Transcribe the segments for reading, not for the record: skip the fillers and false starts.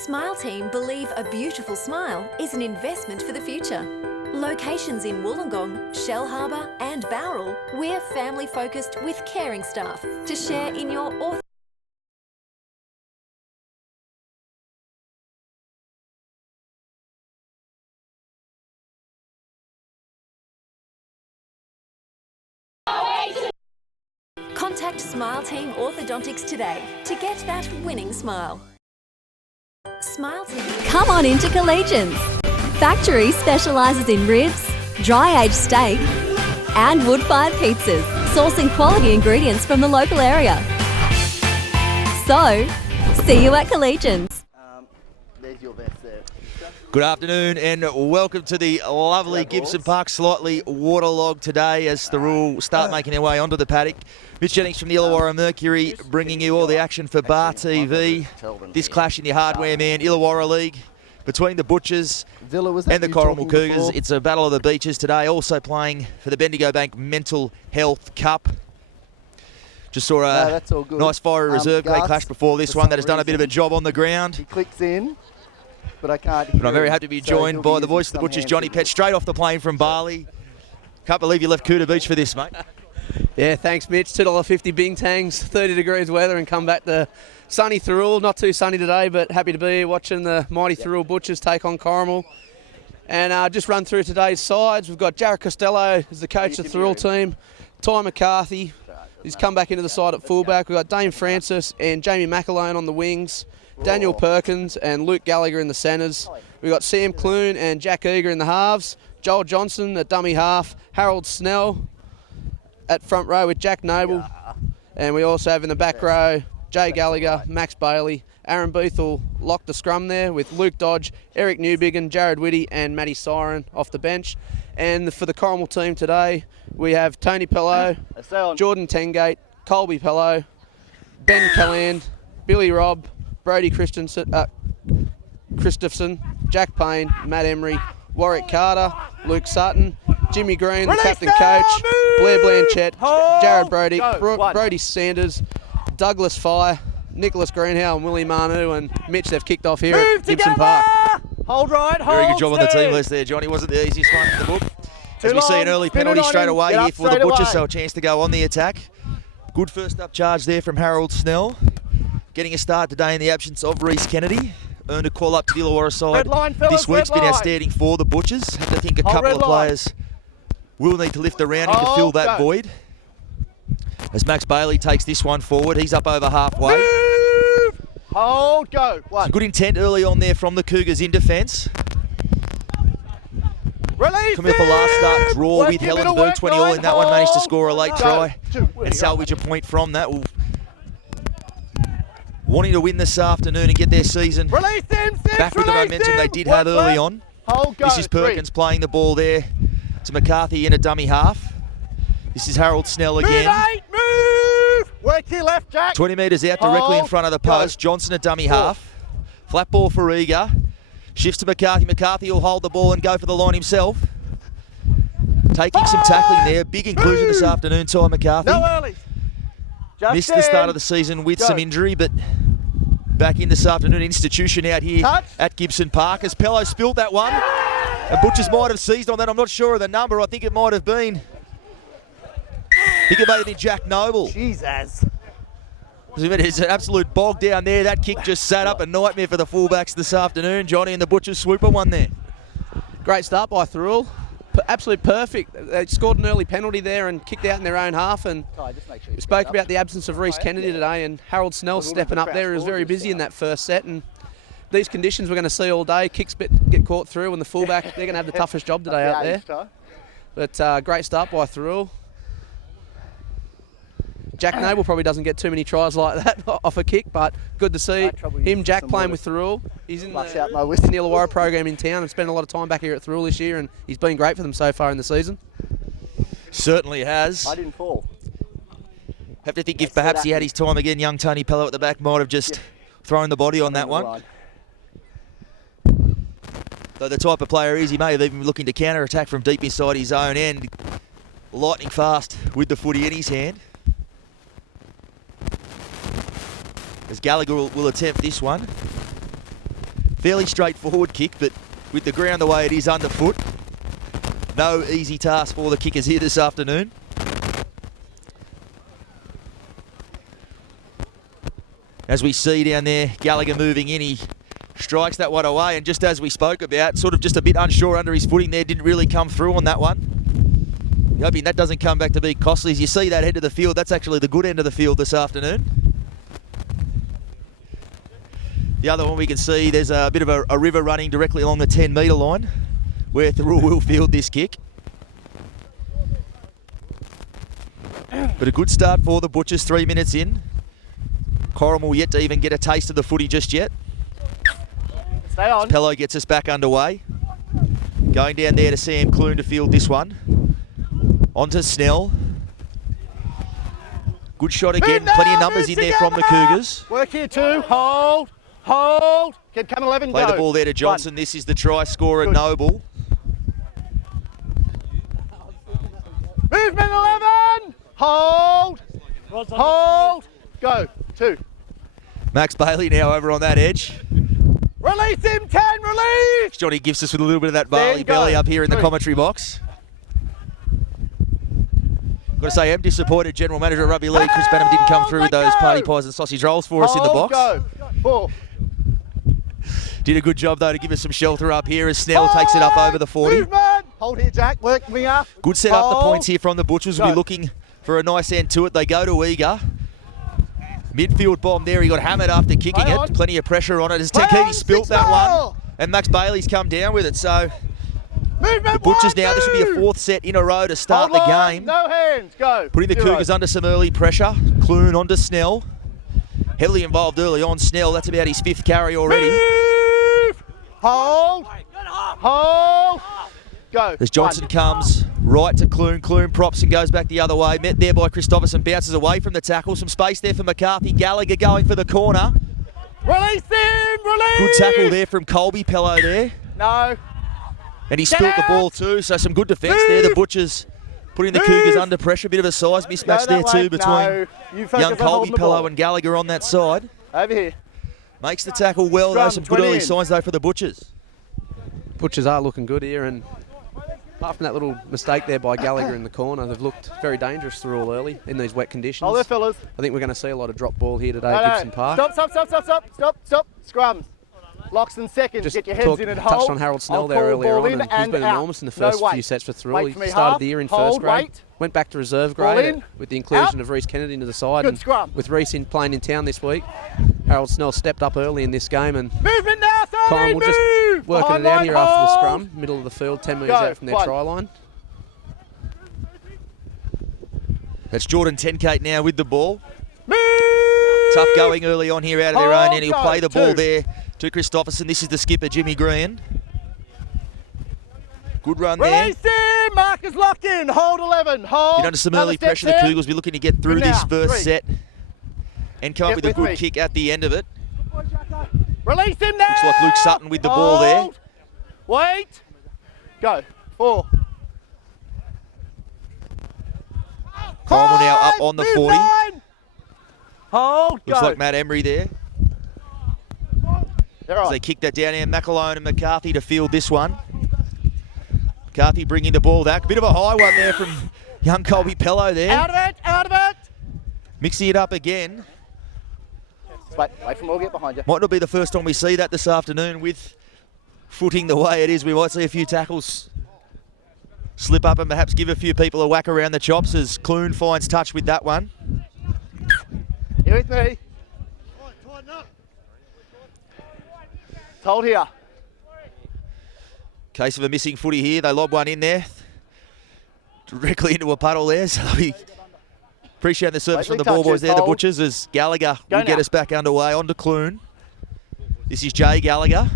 Smile Team believe a beautiful smile is an investment for the future. Locations in Wollongong, Shellharbour and Thirroul, we're family focused with caring staff to share in your Contact Smile Team Orthodontics today to get that winning smile. Smile Team. Come on into Collegians. Factory specialises in ribs, dry-aged steak and wood-fired pizzas, sourcing quality ingredients from the local area. So, see you at Collegians. There's your best there. Good afternoon and welcome to the lovely Gibson Park. Slightly waterlogged today as Thirroul start making their way onto the paddock. Mitch Jennings from the Illawarra Mercury bringing you all the action for Bar TV. This clash in the Hardware Man Illawarra League between the Butchers and the Corrimal Cougars. It's a battle of the beaches today. Also playing for the Bendigo Bank Mental Health Cup. Just saw a nice fiery reserve grade clash before this one that has done a bit of a job on the ground. He clicks in, but I can't hear. But I'm very happy to be joined by the voice of the Butchers, Johnny Pett, straight off the plane from Bali. Can't believe you left Kuta Beach for this, mate. Yeah, thanks, Mitch. $2.50 Bingtangs, 30 degrees weather, and come back to sunny Thirroul. Not too sunny today, but happy to be here watching the mighty Thirroul Butchers take on Corrimal. And just run through today's sides. We've got Jared Costello as the coach of the Thirroul team. Ty McCarthy, he's come back into the side at fullback. We've got Dane Francis and Jamie McAlone on the wings. Daniel Perkins and Luke Gallagher in the centres. We've got Sam Clune and Jack Eager in the halves. Joel Johnson at dummy half. Harold Snell at front row with Jack Noble. And we also have in the back row Jay Gallagher, Max Bailey. Aaron Booth will lock the scrum there with Luke Dodge, Eric Newbiggin, Jared Whitty and Matty Siren off the bench. And for the Corrimal team today, we have Tony Pello, Jordan Tengate, Colby Pello, Ben Calland, Billy Robb, Brody Christensen, Jack Payne, Matt Emery, Warwick Carter, Luke Sutton, Jimmy Green, the captain coach, Blair Blanchett, Jared Brody, Brody Sanders, Douglas Fire, Nicholas Greenhow and Willie Manu, and Mitch, they've kicked off here at Gibson Park. Hold right, hold Very good job on the steady. team list there, Johnny. Wasn't the easiest one in the book. As we see an early penalty straight away here for the Butchers, so a chance to go on the attack. Good first up charge there from Harold Snell. Getting a start today in the absence of Reece Kennedy. Earned a call up to the Illawarra side this week's been outstanding for the Butchers. I think a couple of players will need to lift around him to fill that void. As Max Bailey takes this one forward, he's up over halfway. Move! Hold, go. One. Good intent early on there from the Cougars in defence. Release Coming off a last start draw work with your middle, Helensburg, work 20 all in that one, managed to hold. score a late try and salvage a point from that. Wanting to win this afternoon and get their season Release them, Sims, back with the momentum they did have early on. Hold, go. This is Perkins playing the ball there to McCarthy in a dummy half. This is Harold Snell again. Move, 8, move! Work your left, Jack. 20 metres out directly in front of the post. Johnson a dummy half. Flat ball for Eager. Shifts to McCarthy. McCarthy will hold the ball and go for the line himself. Taking some tackling there. Big inclusion this afternoon, Ty McCarthy. No early. Missed the start of the season with some injury, but back in this afternoon. Institution out here at Gibson Park. As Pello spilled that one. And Butchers might have seized on that. I'm not sure of the number. I think it might have been... I think it may have been Jack Noble. Jesus. It's an absolute bog down there. That kick just sat up a nightmare for the fullbacks this afternoon. Johnny and the Butchers swooper one there. Great start by Thirroul. Absolutely perfect. They scored an early penalty there and kicked out in their own half. And we spoke about the absence of Reece Kennedy today, and Harold Snell stepping up there. He was very busy in that first set. And these conditions we're going to see all day. Kicks get caught through, and the fullback, they're going to have the toughest job today out there. But great start by Thirroul. Jack Noble probably doesn't get too many tries like that off a kick, but good to see him, Jack, playing with Thirroul. He's in the Illawarra program in town and spent a lot of time back here at Thirroul this year, and he's been great for them so far in the season. Certainly has. I didn't fall. Have to think if perhaps he had his time again, young Tony Pello at the back might have just thrown the body on that one. Though the type of player he is, he may have even been looking to counter-attack from deep inside his own end. Lightning fast with the footy in his hand. As Gallagher will attempt this one. Fairly straightforward kick, but with the ground the way it is underfoot, no easy task for the kickers here this afternoon. As we see down there, Gallagher moving in, he strikes that one away, and just as we spoke about, sort of just a bit unsure under his footing there, didn't really come through on that one. Hoping that doesn't come back to be costly. As you see that head of the field, that's actually the good end of the field this afternoon. The other one we can see, there's a bit of a river running directly along the 10-metre line where Thirroul will field this kick. But a good start for the Butchers, 3 minutes in. Corrimal yet to even get a taste of the footy just yet. Stay on. Pello gets us back underway. Going down there to Sam Clune to field this one. On to Snell. Good shot again. Plenty of numbers in there from the Cougars. Work here too. Hold. Hold. Can come 11, Play go. the ball there to Johnson. 1. This is the try scorer, Good. Noble. Movement 11. Hold. Hold. Go. 2. Max Bailey now over on that edge. Release him. 10. Release. Johnny gives us with a little bit of that barley Go. belly up here in the 3. commentary box. Got to say, I'm disappointed General Manager of Rugby League Chris Banham didn't come through with those party pies and sausage rolls for us in the box. Go. 4. Did a good job, though, to give us some shelter up here as Snell takes it up over the 40. Movement. Hold here, Jack. Work me up. Good set up the Hold. points here from the Butchers. Will be Go. looking for a nice end to it. They go to Eager. Midfield bomb there. He got hammered after kicking Play it. on. Plenty of pressure on it as Play Tankini on, spilt 6 that ball. one. And Max Bailey's come down with it. So Movement. the Butchers 1, now, this will be a move. 4th set in a row to start Hold the line, game. No hands. Go. Putting the 0. Cougars under some early pressure. Clune onto Snell. Heavily involved early on. Snell, that's about his 5th carry already. Move. Hold. Hold. Go. As Johnson 1. comes right to Clune. Clune props and goes back the other way. Met there by Christopherson. Bounces away from the tackle. Some space there for McCarthy. Gallagher going for the corner. Release him. Release. Good tackle there from Colby Pello there. No. And he spilt the ball too, so some good defence there. The Butchers putting the Cougars under pressure. Bit of a size mismatch there too between You focus young on Colby holding the Pello ball. and Gallagher on that side. Over here. Makes the tackle well though. Scrum, Some good 20 early in. signs though for the Butchers. Butchers are looking good here, and apart from that little mistake there by Gallagher in the corner, they've looked very dangerous through all early in these wet conditions. Hold there, fellas. I think we're going to see a lot of drop ball here today No, at no. Gibson Park. Stop. Scrums. Locks and seconds. Just Get your heads in and hold. touched on Harold Snell I'll there call earlier ball on, in and he's been out. enormous in the No first weight. few sets for Thirroul. Wait He for me, started half. the year in Hold, first grade, wait. went back to reserve Ball grade in. with the inclusion Out. of Reece Kennedy into the side. Good And scrum. with Reece playing in town this week, Harold Snell stepped up early in this game, and Movement now, 30. Corrimal Move. just working Behind it out line, here after the hold. scrum, middle of the field, 10 metres Go. out from their 1. try line. That's Jordan Tenkate now with the ball. Move. Tough going early on here out of their own end. He'll Go. play the ball 2. there to Christopherson. This is the skipper, Jimmy Green. Good run there. Release him. Marcus lock in. Hold 11. Hold. Been under some Another early step, pressure. The 10. Cougars will be looking to get through Good this now. first 3. set and come up Get with a with good me. kick at the end of it. Release him now. Looks like Luke Sutton with the ball there. Hold. Wait. Go. 4. Corrimal now up 5. on the Move 40. 9. Hold. Looks Go. like Matt Emery there. They're As on. they kick that down here, McAlone and McCarthy to field this one. McCarthy bringing the ball back. Bit of a high one there from young Colby Pello there. Out of it. Out of it. Mixing it up again. Wait for them all to get behind you. Might not be the first time we see that this afternoon with footing the way it is. We might see a few tackles slip up and perhaps give a few people a whack around the chops as Clune finds touch with that one. You with me? Hold here. Case of a missing footy here. They lob one in there. Directly into a puddle there. So we appreciate the service from the ball boys there, the Butchers, as Gallagher will get us back underway. On to Clune. This is Jay Gallagher.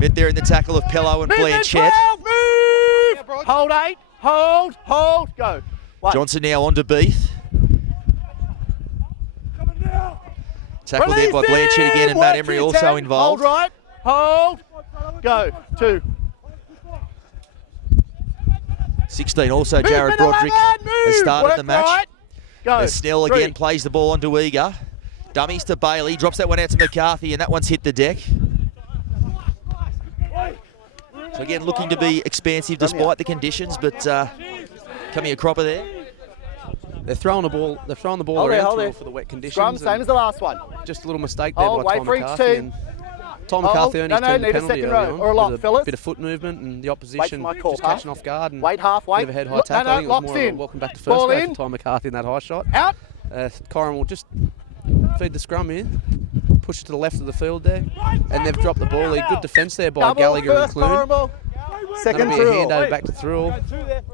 Met there in the tackle of Pello and Blanchett. 12, move! Hold 8. Hold. Go. 1. Johnson now on to Beath. Tackled there by Blanchett again, and Matt Emery also involved. Hold right. Hold. Go. 2. 16 also, Jared Movement Broderick 11, has move. started Work the match. Right. Go. As Snell 3. again plays the ball onto Eager. Dummies to Bailey, drops that one out to McCarthy, and that one's hit the deck. So again, looking to be expansive despite the conditions, but coming a cropper there. They're throwing the ball. They're throwing the ball Hold there, around hold Thirroul there. for the wet conditions. Scrum, same as the last one. Just a little mistake there Hold, by wait Tom for each McCarthy. team. And Tom McCarthy only No, turned need the a penalty second early row on or a lock, with a fellas. bit of foot movement and the Wait opposition for my call, just huh? catching off guard. And Wait halfway. bit of a head high Look, tackle. no, I think it was locks more of a in. welcome back to first Ball grade in. for Tom McCarthy in that high shot. Out. Corrimal just feed the scrum in, push it to the left of the field there, and they've dropped the ball. Good defence there by Double Gallagher and first Clune. Corrimal. Second That'll be a Thirroul. handover back to Thirroul.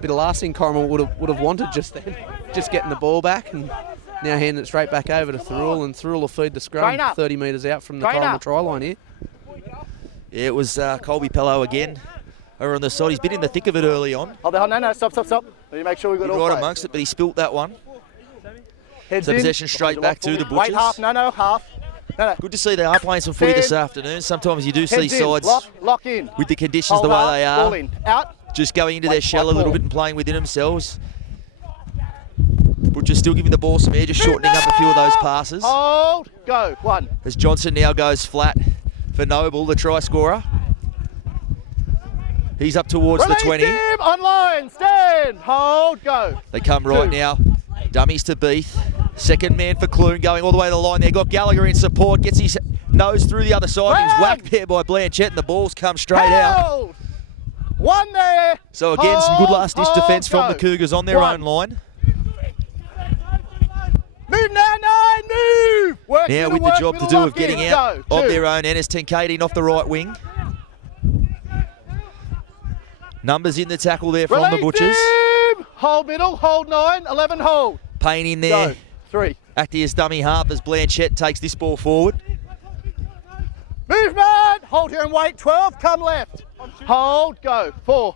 Bit of last thing Corrimal would have wanted just then, just getting the ball back, and now handing it straight back over to Thirroul, and Thirroul will feed the scrum 30 metres out from the Corrimal try line here. Yeah, it was Colby Pello again over on the side. He's been in the thick of it early on. Hold there, no, stop. Let me make sure we got Been all right players. amongst it, but he spilt that one. Heads So in. possession straight back to the Wait Butchers. half, no, half. No. Good to see they are playing some footy this Stand. afternoon. Sometimes you do see Heads in. sides Lock in. with the conditions Hold the way half, they ball are, in. Out. just going into Wait, their shell a white little ball. bit and playing within themselves. Butchers still giving the ball some air, just shortening up a few of those passes. Hold. Go. One. As Johnson now goes flat for Noble, the try scorer. He's up towards Release the 20. him. Online. Stand. Hold. Go. They come right now. Dummies to Beath. Second man for Clune going all the way to the line there. Got Gallagher in support. Gets his nose through the other side. He was whacked there by Blanchett and the ball's come straight out. Held. One there. So again, some good last-ditch Hold, defence from go. the Cougars on their One. own line. Move now, 9. Move. Work Now to with the work job with to a do lock of getting in. out Go. of 2. their own. Ennis Tenkate off the right wing. Numbers in the tackle there from the Release Butchers. him. Hold middle. Hold 9. 11. Hold. Payne in there. Go. 3. Acting as dummy half as Blanchett takes this ball forward. Movement. Hold here and wait. 12. Come left. Hold. Go. 4.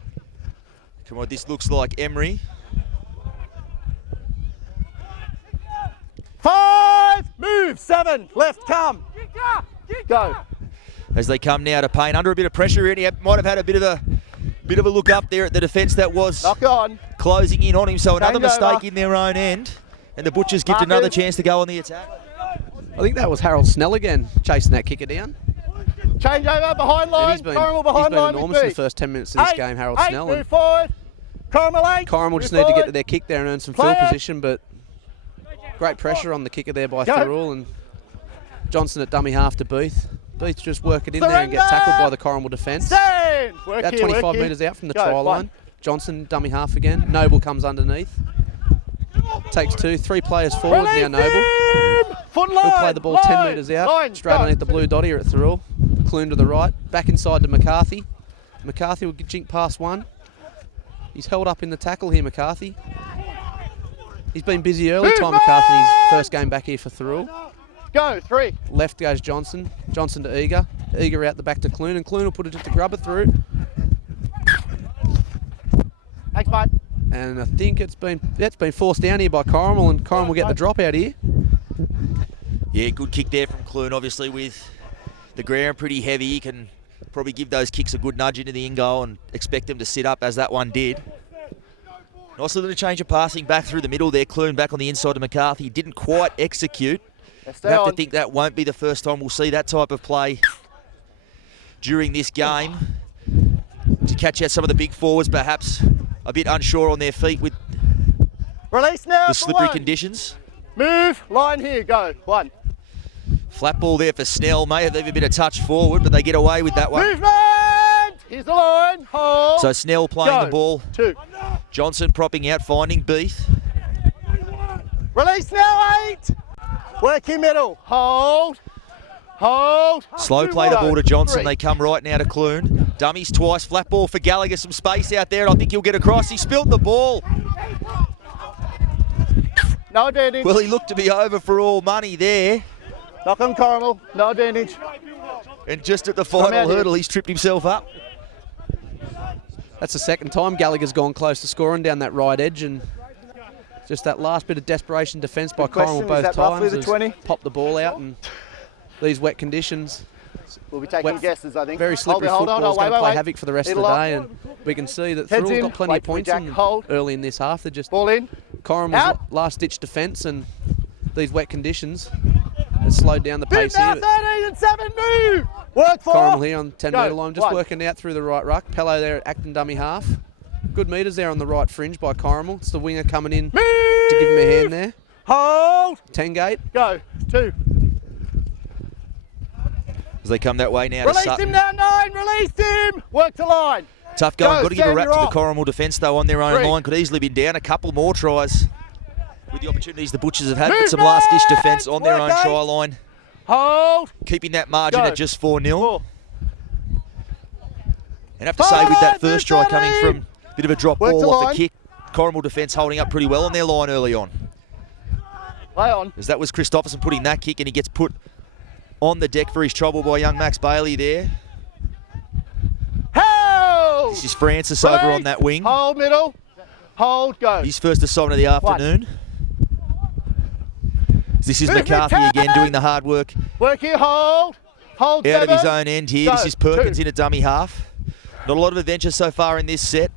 Come on, this looks like Emery. 5. Move. 7. Left. Come. Go. As they come now to Payne under a bit of pressure, and he might have had a bit of a look up there at the defence that was Knock on. closing in on him. So another Change mistake over. in their own end, and the Butchers given Markers. another chance to go on the attack. I think that was Harold Snell again chasing that kicker down. Change over. Behind And line. he's been Corrimal behind line. enormous in the first 10 minutes of this game, Harold 8. Snell. Move And forward. Corrimal 8. Corrimal just move need to get forward. to their kick there and earn some field Player. position, but great pressure on the kicker there by Go. Thirroul, and Johnson at dummy half to Beath. Beath just work it in there and get Surrender. tackled by the Corrimal defence. Stand. Work About here, 25 work here. metres out from the Go. try 1. line. Johnson dummy half again. Noble comes underneath. Takes 2. 3 players forward Release now. Noble. him. Foot line. He'll play the ball 10 line, metres out. line, Straight go. underneath the blue dot here at Thirroul. Clune to the right. Back inside to McCarthy. McCarthy will jink past 1. He's held up in the tackle here, McCarthy. He's been busy early time, Movement. McCarthy. His first game back here for Thirroul. Go. 3. Left goes Johnson. Johnson to Eager. Eager out the back to Clune, and Clune will put it just to Grubber through. Thanks, mate. And I think it's been forced down here by Corrimal, and Corrimal will get the drop out here. Yeah, good kick there from Clune. Obviously, with the ground pretty heavy, you can probably give those kicks a good nudge into the in goal and expect them to sit up, as that one did. Nice little change of passing back through the middle there. Clune back on the inside to McCarthy. Didn't quite execute. Stay You have on. to think that won't be the first time we'll see that type of play during this game. To catch out some of the big forwards, perhaps a bit unsure on their feet with Release now. the for slippery 1. conditions. Move. Line here. Go. 1. Flat ball there for Snell. May have even been a touch forward, but they get away with that one. Movement. Here's the line. Hold. So Snell playing Go. the ball. 2. Johnson propping out, finding Beath. Release now. 8. Work in middle. Hold. Hold. Slow 2, play the 1. ball to Johnson. 3. They come right now to Clune. Dummies twice. Flat ball for Gallagher. Some space out there, and I think he'll get across. He spilt the ball. No advantage. Well, he looked to be over for all money there. Knock on Corrimal. No advantage. And just at the out final here. hurdle, he's tripped himself up. That's the second time Gallagher's gone close to scoring down that right edge, and just that last bit of desperation defence by Good question, Corrimal is both that roughly times the has 20? popped the ball out, and these wet conditions, We'll be taking Wet- guesses, I think. very slippery hold football is on. going to play Wait. havoc for the rest Need of a the lock. day, and we can see that Heads Thirroul's in. got plenty Wait of for me, points Jack. in Hold. early in this half. They're just Ball in. Corrimal's Out. last-ditch defence and these wet conditions. has slowed down the pace now, here. 13 and 7, move! Work for. Corrimal here on 10 Go. metre line, just 1. working out through the right ruck. Pello there at Acton dummy half. Good metres there on the right fringe by Corrimal. It's the winger coming in Move! to give him a hand there. Hold. 10 gate. Go. 2. As they come that way now to Release Sutton. him now, 9. Release him. Work to line. Tough going. Go, Got to give a Sam, rap to you're the off. Corrimal defence though on their own 3. line. Could easily be down a couple more tries with the opportunities the Butchers have had. But some Movement! last-ditch defence on their own Work, try eight. line, Hold. keeping that margin Go. at just 4-0. 4. And have to say with that 5, first try coming 13. from a bit of a drop Work to ball off line. the kick, Corrimal defence holding up pretty well on their line early on. Lay on. As that was Christopherson putting that kick and he gets put on the deck for his trouble by young Max Bailey there. Hold. This is Francis over on that wing. Hold middle. Hold. Go. His first assignment of the afternoon. This is Movement McCarthy 10. again doing the hard work Work here. Hold. Hold. out of 7. his own end here. Go. This is Perkins 2. in a dummy half. Not a lot of adventure so far in this set.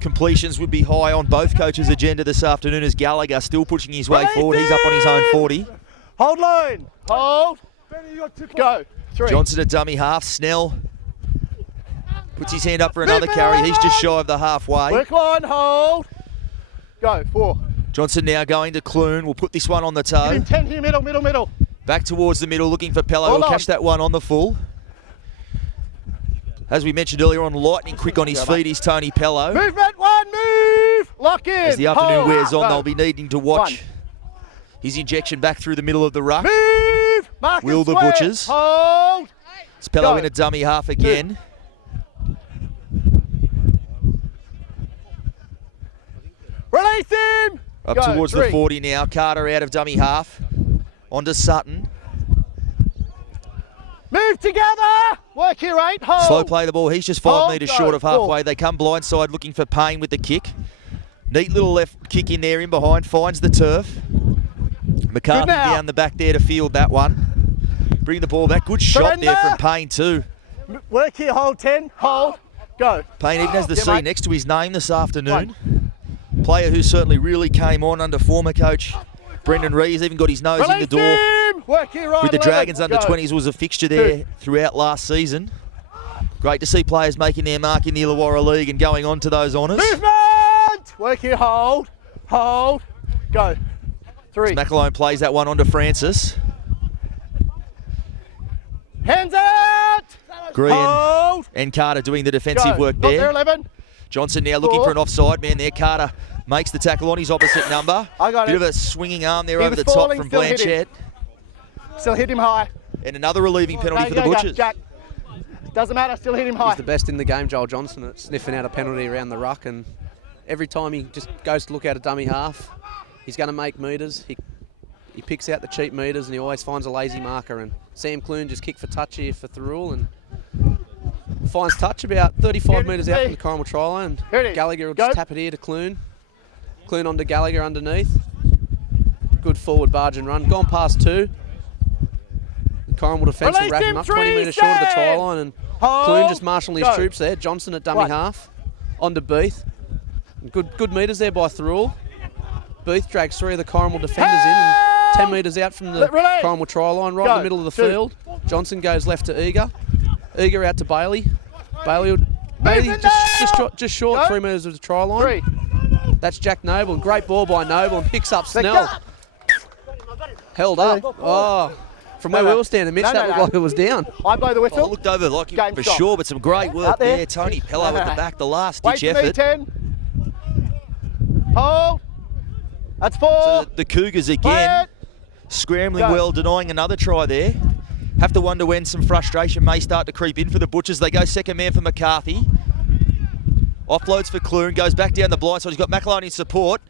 Completions would be high on both coaches' agenda this afternoon as Gallagher still pushing his way Release forward. He's up on his own him. 40. Hold line. Hold. Go. 3. Johnson a dummy half. Snell puts his hand up for another Movement carry. He's just on. shy of the halfway. Work line. Hold. Go. 4. Johnson now going to Clune. We'll put this one on the Give him toe. 10 here. Middle. Back towards the middle, looking for Pello. Hold He'll on. catch that one on the full. As we mentioned earlier on, lightning quick on his feet is Tony Pello. Movement 1. Move. Lock in. As the afternoon Hold. wears on, Go. they'll be needing to watch his injection back through the middle of the ruck. Move. Mark Will and the square. Butchers. Hold. It's Pello Go. in a dummy half again. Release him. Up Go. towards 3. the 40 now. Carter out of dummy half. Onto Sutton. Move together. Work here, 8. Hold. Slow play the ball. He's just 5 Hold, metres go. short of 4. halfway. They come blindside looking for Payne with the kick. Neat little left kick in there in behind. Finds the turf. McCarthy now. down the back there to field that one. Bring the ball back. Good shot there Surrender. from Payne too. Work here. Hold 10. Hold. Go. Payne even has the Yeah, C mate. next to his name this afternoon. Player who certainly really came on under former coach Brendan Reeves. Even got his nose in the Release door. him. Work here, right. With the 11. Dragons under Go. 20s was a fixture there throughout last season. Great to see players making their mark in the Illawarra League and going on to those honours. Movement. Work here. Hold. Hold. Go. 3. McAlone plays that one onto Francis. Hands out. Green Hold. and Carter doing the defensive Go. work Not there. 11. Johnson now looking 4. for an offside man there. Carter makes the tackle on his opposite number. I got Bit it. of a swinging arm there He over was the top falling, from still hit him. Blanchett. Still hit him high. And another relieving penalty Go, for the go, go, Butchers. Jack. Doesn't matter. Still hit him high. He's the best in the game, Joel Johnson, at sniffing out a penalty around the ruck, and every time he just goes to look out a dummy half, he's going to make metres. He picks out the cheap metres and he always finds a lazy marker, and Sam Clune just kicked for touch here for Thirroul and finds touch about 35 Get it metres to out me. from the Corrimal try line. Here it is. Gallagher will Go. just tap it here to Clune. Clune onto Gallagher underneath. Good forward barge and run. Gone past 2. The Corrimal defence will Release wrap him him, up 20 3, metres short of the try stand. line, and Hold. Clune just marshalling his Go. troops there. Johnson at dummy 1. half. Onto Beath. Good metres there by Thirroul. Beath drags 3 of the Corrimal defenders in, and 10 metres out from the Release. Corrimal try line, right in Go. the middle of the 2. field. Johnson goes left to Eager. Eager out to Bailey. Bailey Movement just short Go. 3 metres of the try line. 3. That's Jack Noble. And great ball by Noble, and picks up Snell. Held up. Oh, from where No, we no. were standing, Mitch, No, that no, looked no. like it was down. I blow the I whistle. looked over like Game for stop. sure, but some great work Out there. there. Tony Pello No, at no. the back, the last Wait ditch for me, effort. 10. Hold. That's 4. So the Cougars again scrambling Go. well, denying another try there. Have to wonder when some frustration may start to creep in for the Butchers. They go second man for McCarthy. Offloads for Clune, goes back down the blind side. He's got McAlone in support.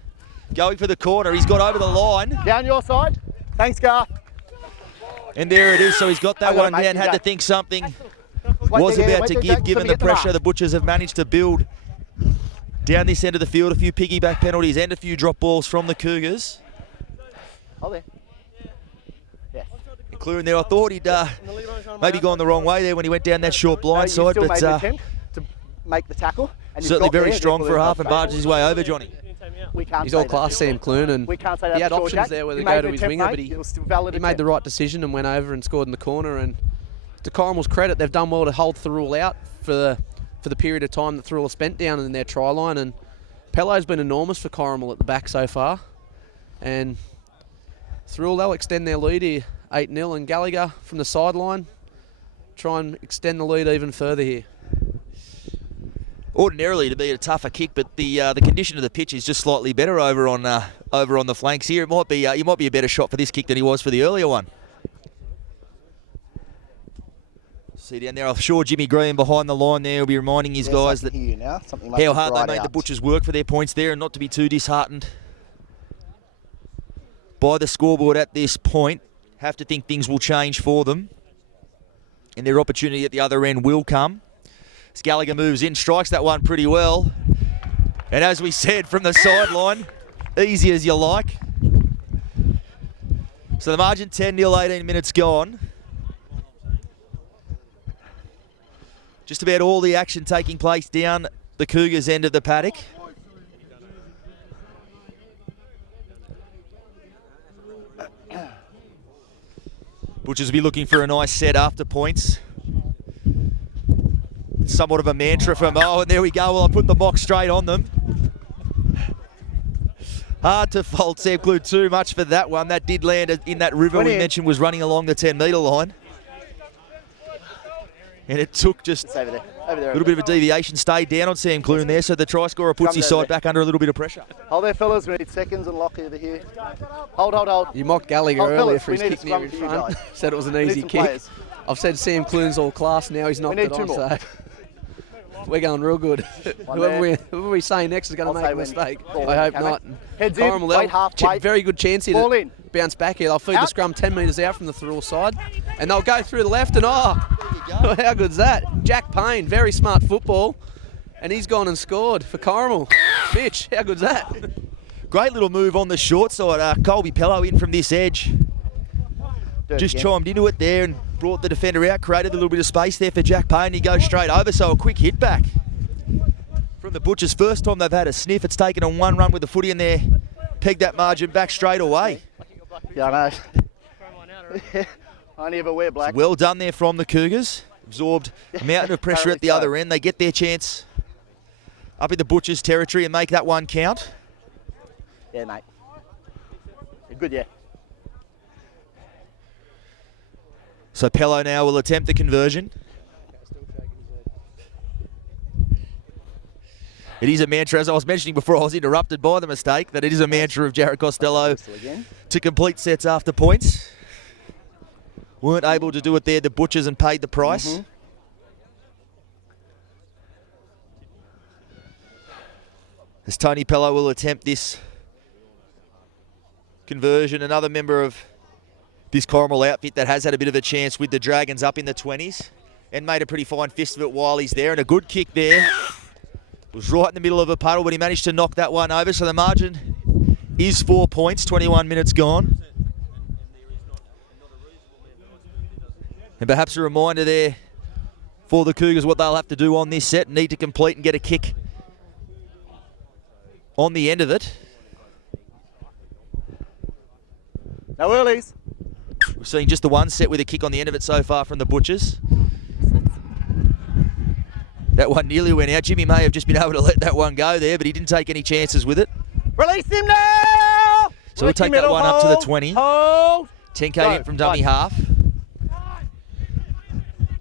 Going for the corner. He's got over the line. Down your side. Thanks, Garth. And there it is. So he's got that I got it, one mate. down. You Had go. to think something Wait was there, about wait to there, give, Jack, given till the we get pressure mark. the Butchers have managed to build down this end of the field. A few piggyback penalties and a few drop balls from the Cougars. Hold there. Yes. Including there, I thought he'd maybe gone the wrong way there when he went down that short blind You side, still but made the attempt to make the tackle. And you've certainly got very there, strong therefore for a there's half no and barges his way over, Johnny. we can't He's say all that. class, Sam Clune, and We can't say that he had for sure, options Jack. there where He they made go the to his attempt, winger, mate. but It was still valid he made the attempt. right decision and went over and scored in the corner. And to Corrimal's credit, they've done well to hold Thirroul out for the period of time that Thirroul have spent down in their try line. And Pello's been enormous for Corrimal at the back so far. And Thirroul, they'll extend their lead here, 8-0, and Gallagher from the sideline try and extend the lead even further here. Ordinarily to be a tougher kick, but the condition of the pitch is just slightly better over on the flanks here. It might be he might be a better shot for this kick than he was for the earlier one. See down there, I'm sure Jimmy Green behind the line there will be reminding his guys that how hard they made the Butchers work for their points there, and not to be too disheartened by the scoreboard at this point. Have to think things will change for them, and their opportunity at the other end will come. As Gallagher moves in, strikes that one pretty well. And as we said from the sideline, easy as you like. So the margin 10-0, 18 minutes gone. Just about all the action taking place down the Cougars' end of the paddock. Butchers will be looking for a nice set after points. Somewhat of a mantra from, oh, and there we go. Well, I put the mock straight on them. Hard to fault Sam Clune too much for that one. That did land in that river we mentioned was running along the 10-metre line. And it took just a little bit of a deviation, stayed down on Sam Clune there, so the try scorer puts his side back under a little bit of pressure. Hold there, fellas. We need seconds and lock over here. Hold. You mocked Gallagher Oh, earlier fellas, for his we need kick a near scrum in for you front. guys. Said it was an We need easy some kick. players. I've said Sam Clune's all class, now he's knocked need it two on, more. so we're going real good. Whoever we say next is going to make a when mistake. ball I in, hope okay, not. mate? Heads in, Corrimal, wait half, wait. very good chance here Ball to in. bounce back here. They'll feed the Out. scrum 10 metres out from the Thirroul side, and they'll go through the left, and how good's that? Jack Payne, very smart football, and he's gone and scored for Corrimal. Mitch, how good's that? Great little move on the short side. Colby Pello in from this edge. Just chimed into it there and brought the defender out, created a little bit of space there for Jack Payne. He goes straight over, so a quick hit back from the Butchers. First time they've had a sniff. It's taken on one run with the footy in there. Pegged that margin back straight away. Yeah, I know. I only ever wear black. Well done there from the Cougars. Absorbed a mountain of pressure at the other end. They get their chance up in the Butchers' territory and make that one count. Yeah, mate. You're good, yeah. So Pello now will attempt the conversion. It is a mantra, as I was mentioning before I was interrupted by the mistake, that it is a mantra of Jared Costello to complete sets after points. Weren't able to do it there, the Butchers, and paid the price. As Tony Pello will attempt this conversion, another member of this Corrimal outfit that has had a bit of a chance with the Dragons up in the 20s and made a pretty fine fist of it while he's there, and a good kick there. Was right in the middle of a puddle, but he managed to knock that one over, so the margin is 4 points, 21 minutes gone. And perhaps a reminder there for the Cougars what they'll have to do on this set. Need to complete and get a kick on the end of it. No earlies. We've seen just the one set with a kick on the end of it so far from the Butchers. That one nearly went out. Jimmy may have just been able to let that one go there, but he didn't take any chances with it. Release him now! So we'll take that one up to the 20. Hold. 10k in from dummy half.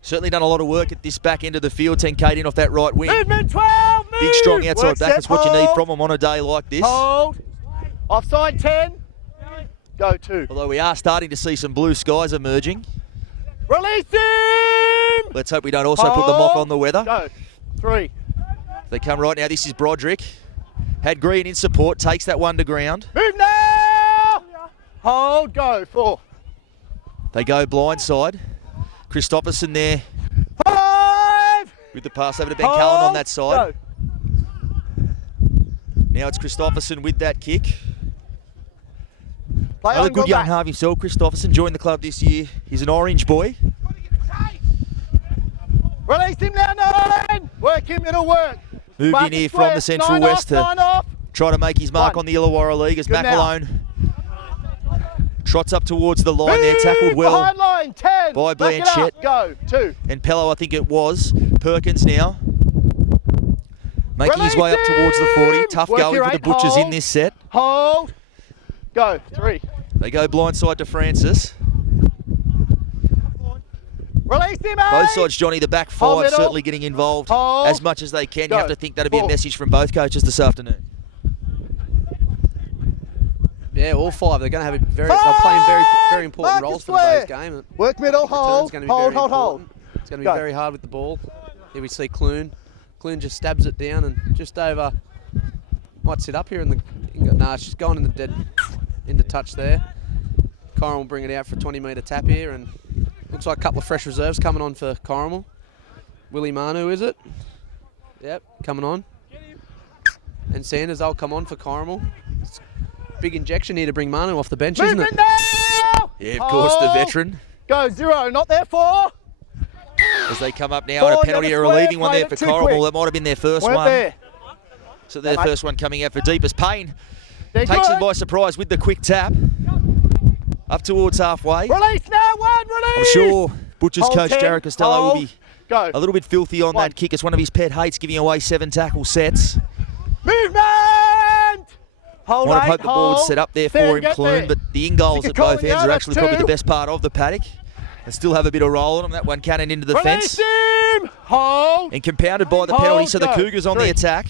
Certainly done a lot of work at this back end of the field. 10k in off that right wing. Movement 12, move! Big, strong outside Work back. set, That's what you need hold. from them on a day like this. Hold. Offside 10. Go 2. Although we are starting to see some blue skies emerging. Release him! Let's hope we don't also put the mock on the weather. Go. 3. They come right now. This is Broderick. Had Green in support. Takes that one to ground. Move now! Hold. Go. 4. They go blindside. Christopherson there 5. with the pass over to Ben Cullen on that side. Go. Now it's Christopherson with that kick. Play Another on, good go young back. half himself. Christopherson joined the club this year. He's an Orange boy. Release him now, 9. Work him, it'll work. Moved Mark in here it from square. the Central Line West off, line off. try to make his mark 1. on the Illawarra League as Good now. McAlone trots up towards the line there, tackled well Behind line, 10. by Back it up. Blanchett. Go, 2. And Pello, I think it was. Perkins now making his way up towards the 40. Tough Work going your for the 8, Butchers hold. in this set. Hold. Go, 3. They go blindside to Francis. Release him, 8. Both sides, Johnny, the back Hold 5 middle. certainly getting involved Hold. as much as they can. Go. You have to think that'd be a 4. message from both coaches this afternoon. Yeah, all 5. They're going to have a they're playing very important Mark roles the for today's square. game. Work middle, Return's hold. gonna be Hold, very hold, hold. important. It's going to be Go. very hard with the ball. Here we see Clune. Clune just stabs it down and just over. Might sit up here in the. Nah, she's gone in the dead, into touch there. Corrimal will bring it out for a 20-metre tap here, and looks like a couple of fresh reserves coming on for Corrimal. Willie Manu, is it? Yep, coming on. And Sanders, they'll come on for Corrimal. Big injection here to bring Manu off the bench, isn't it? Movement now. Yeah, of course, the Hold. veteran. Go, 0. Not there, 4. As they come up now, and a 4, penalty, never a square, relieving one played there it for too Corrimal. quick. That might have been their first Weren't one. there. So their Mate. first one coming out for deepest pain. They're Takes him good. by surprise with the quick tap. Up towards halfway. Release now, 1. Release. I'm sure Butchers Hold coach 10, Jared Costello will be Go. a little bit filthy on 1. that kick. It's one of his pet hates, giving away 7 tackle sets. Movement. Hold, Might have 8, hoped the ball would hold. set up there Stand, for him, get Clune, there. but the in-goals Stick at a both calling ends out, are that's actually probably 2. the best part of the paddock. They still have a bit of roll on them. That one cannon into the Release fence. him. Hold. And compounded by the Hold, penalty, so the go. Cougars on 3. the attack.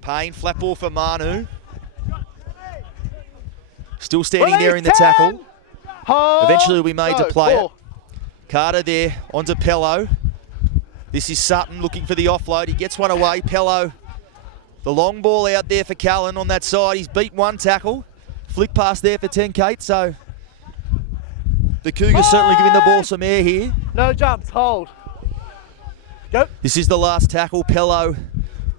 Payne, flat ball for Manu. Still standing there in the 10. tackle. Hold. Eventually will be made to Go. play 4. it. Carter there onto Pello. This is Sutton looking for the offload. He gets one away. Pello, the long ball out there for Callan on that side. He's beat 1 tackle. Flick pass there for 10 Kate. So the Cougars certainly giving the ball some air here. No jumps. Hold. Go. This is the last tackle. Pello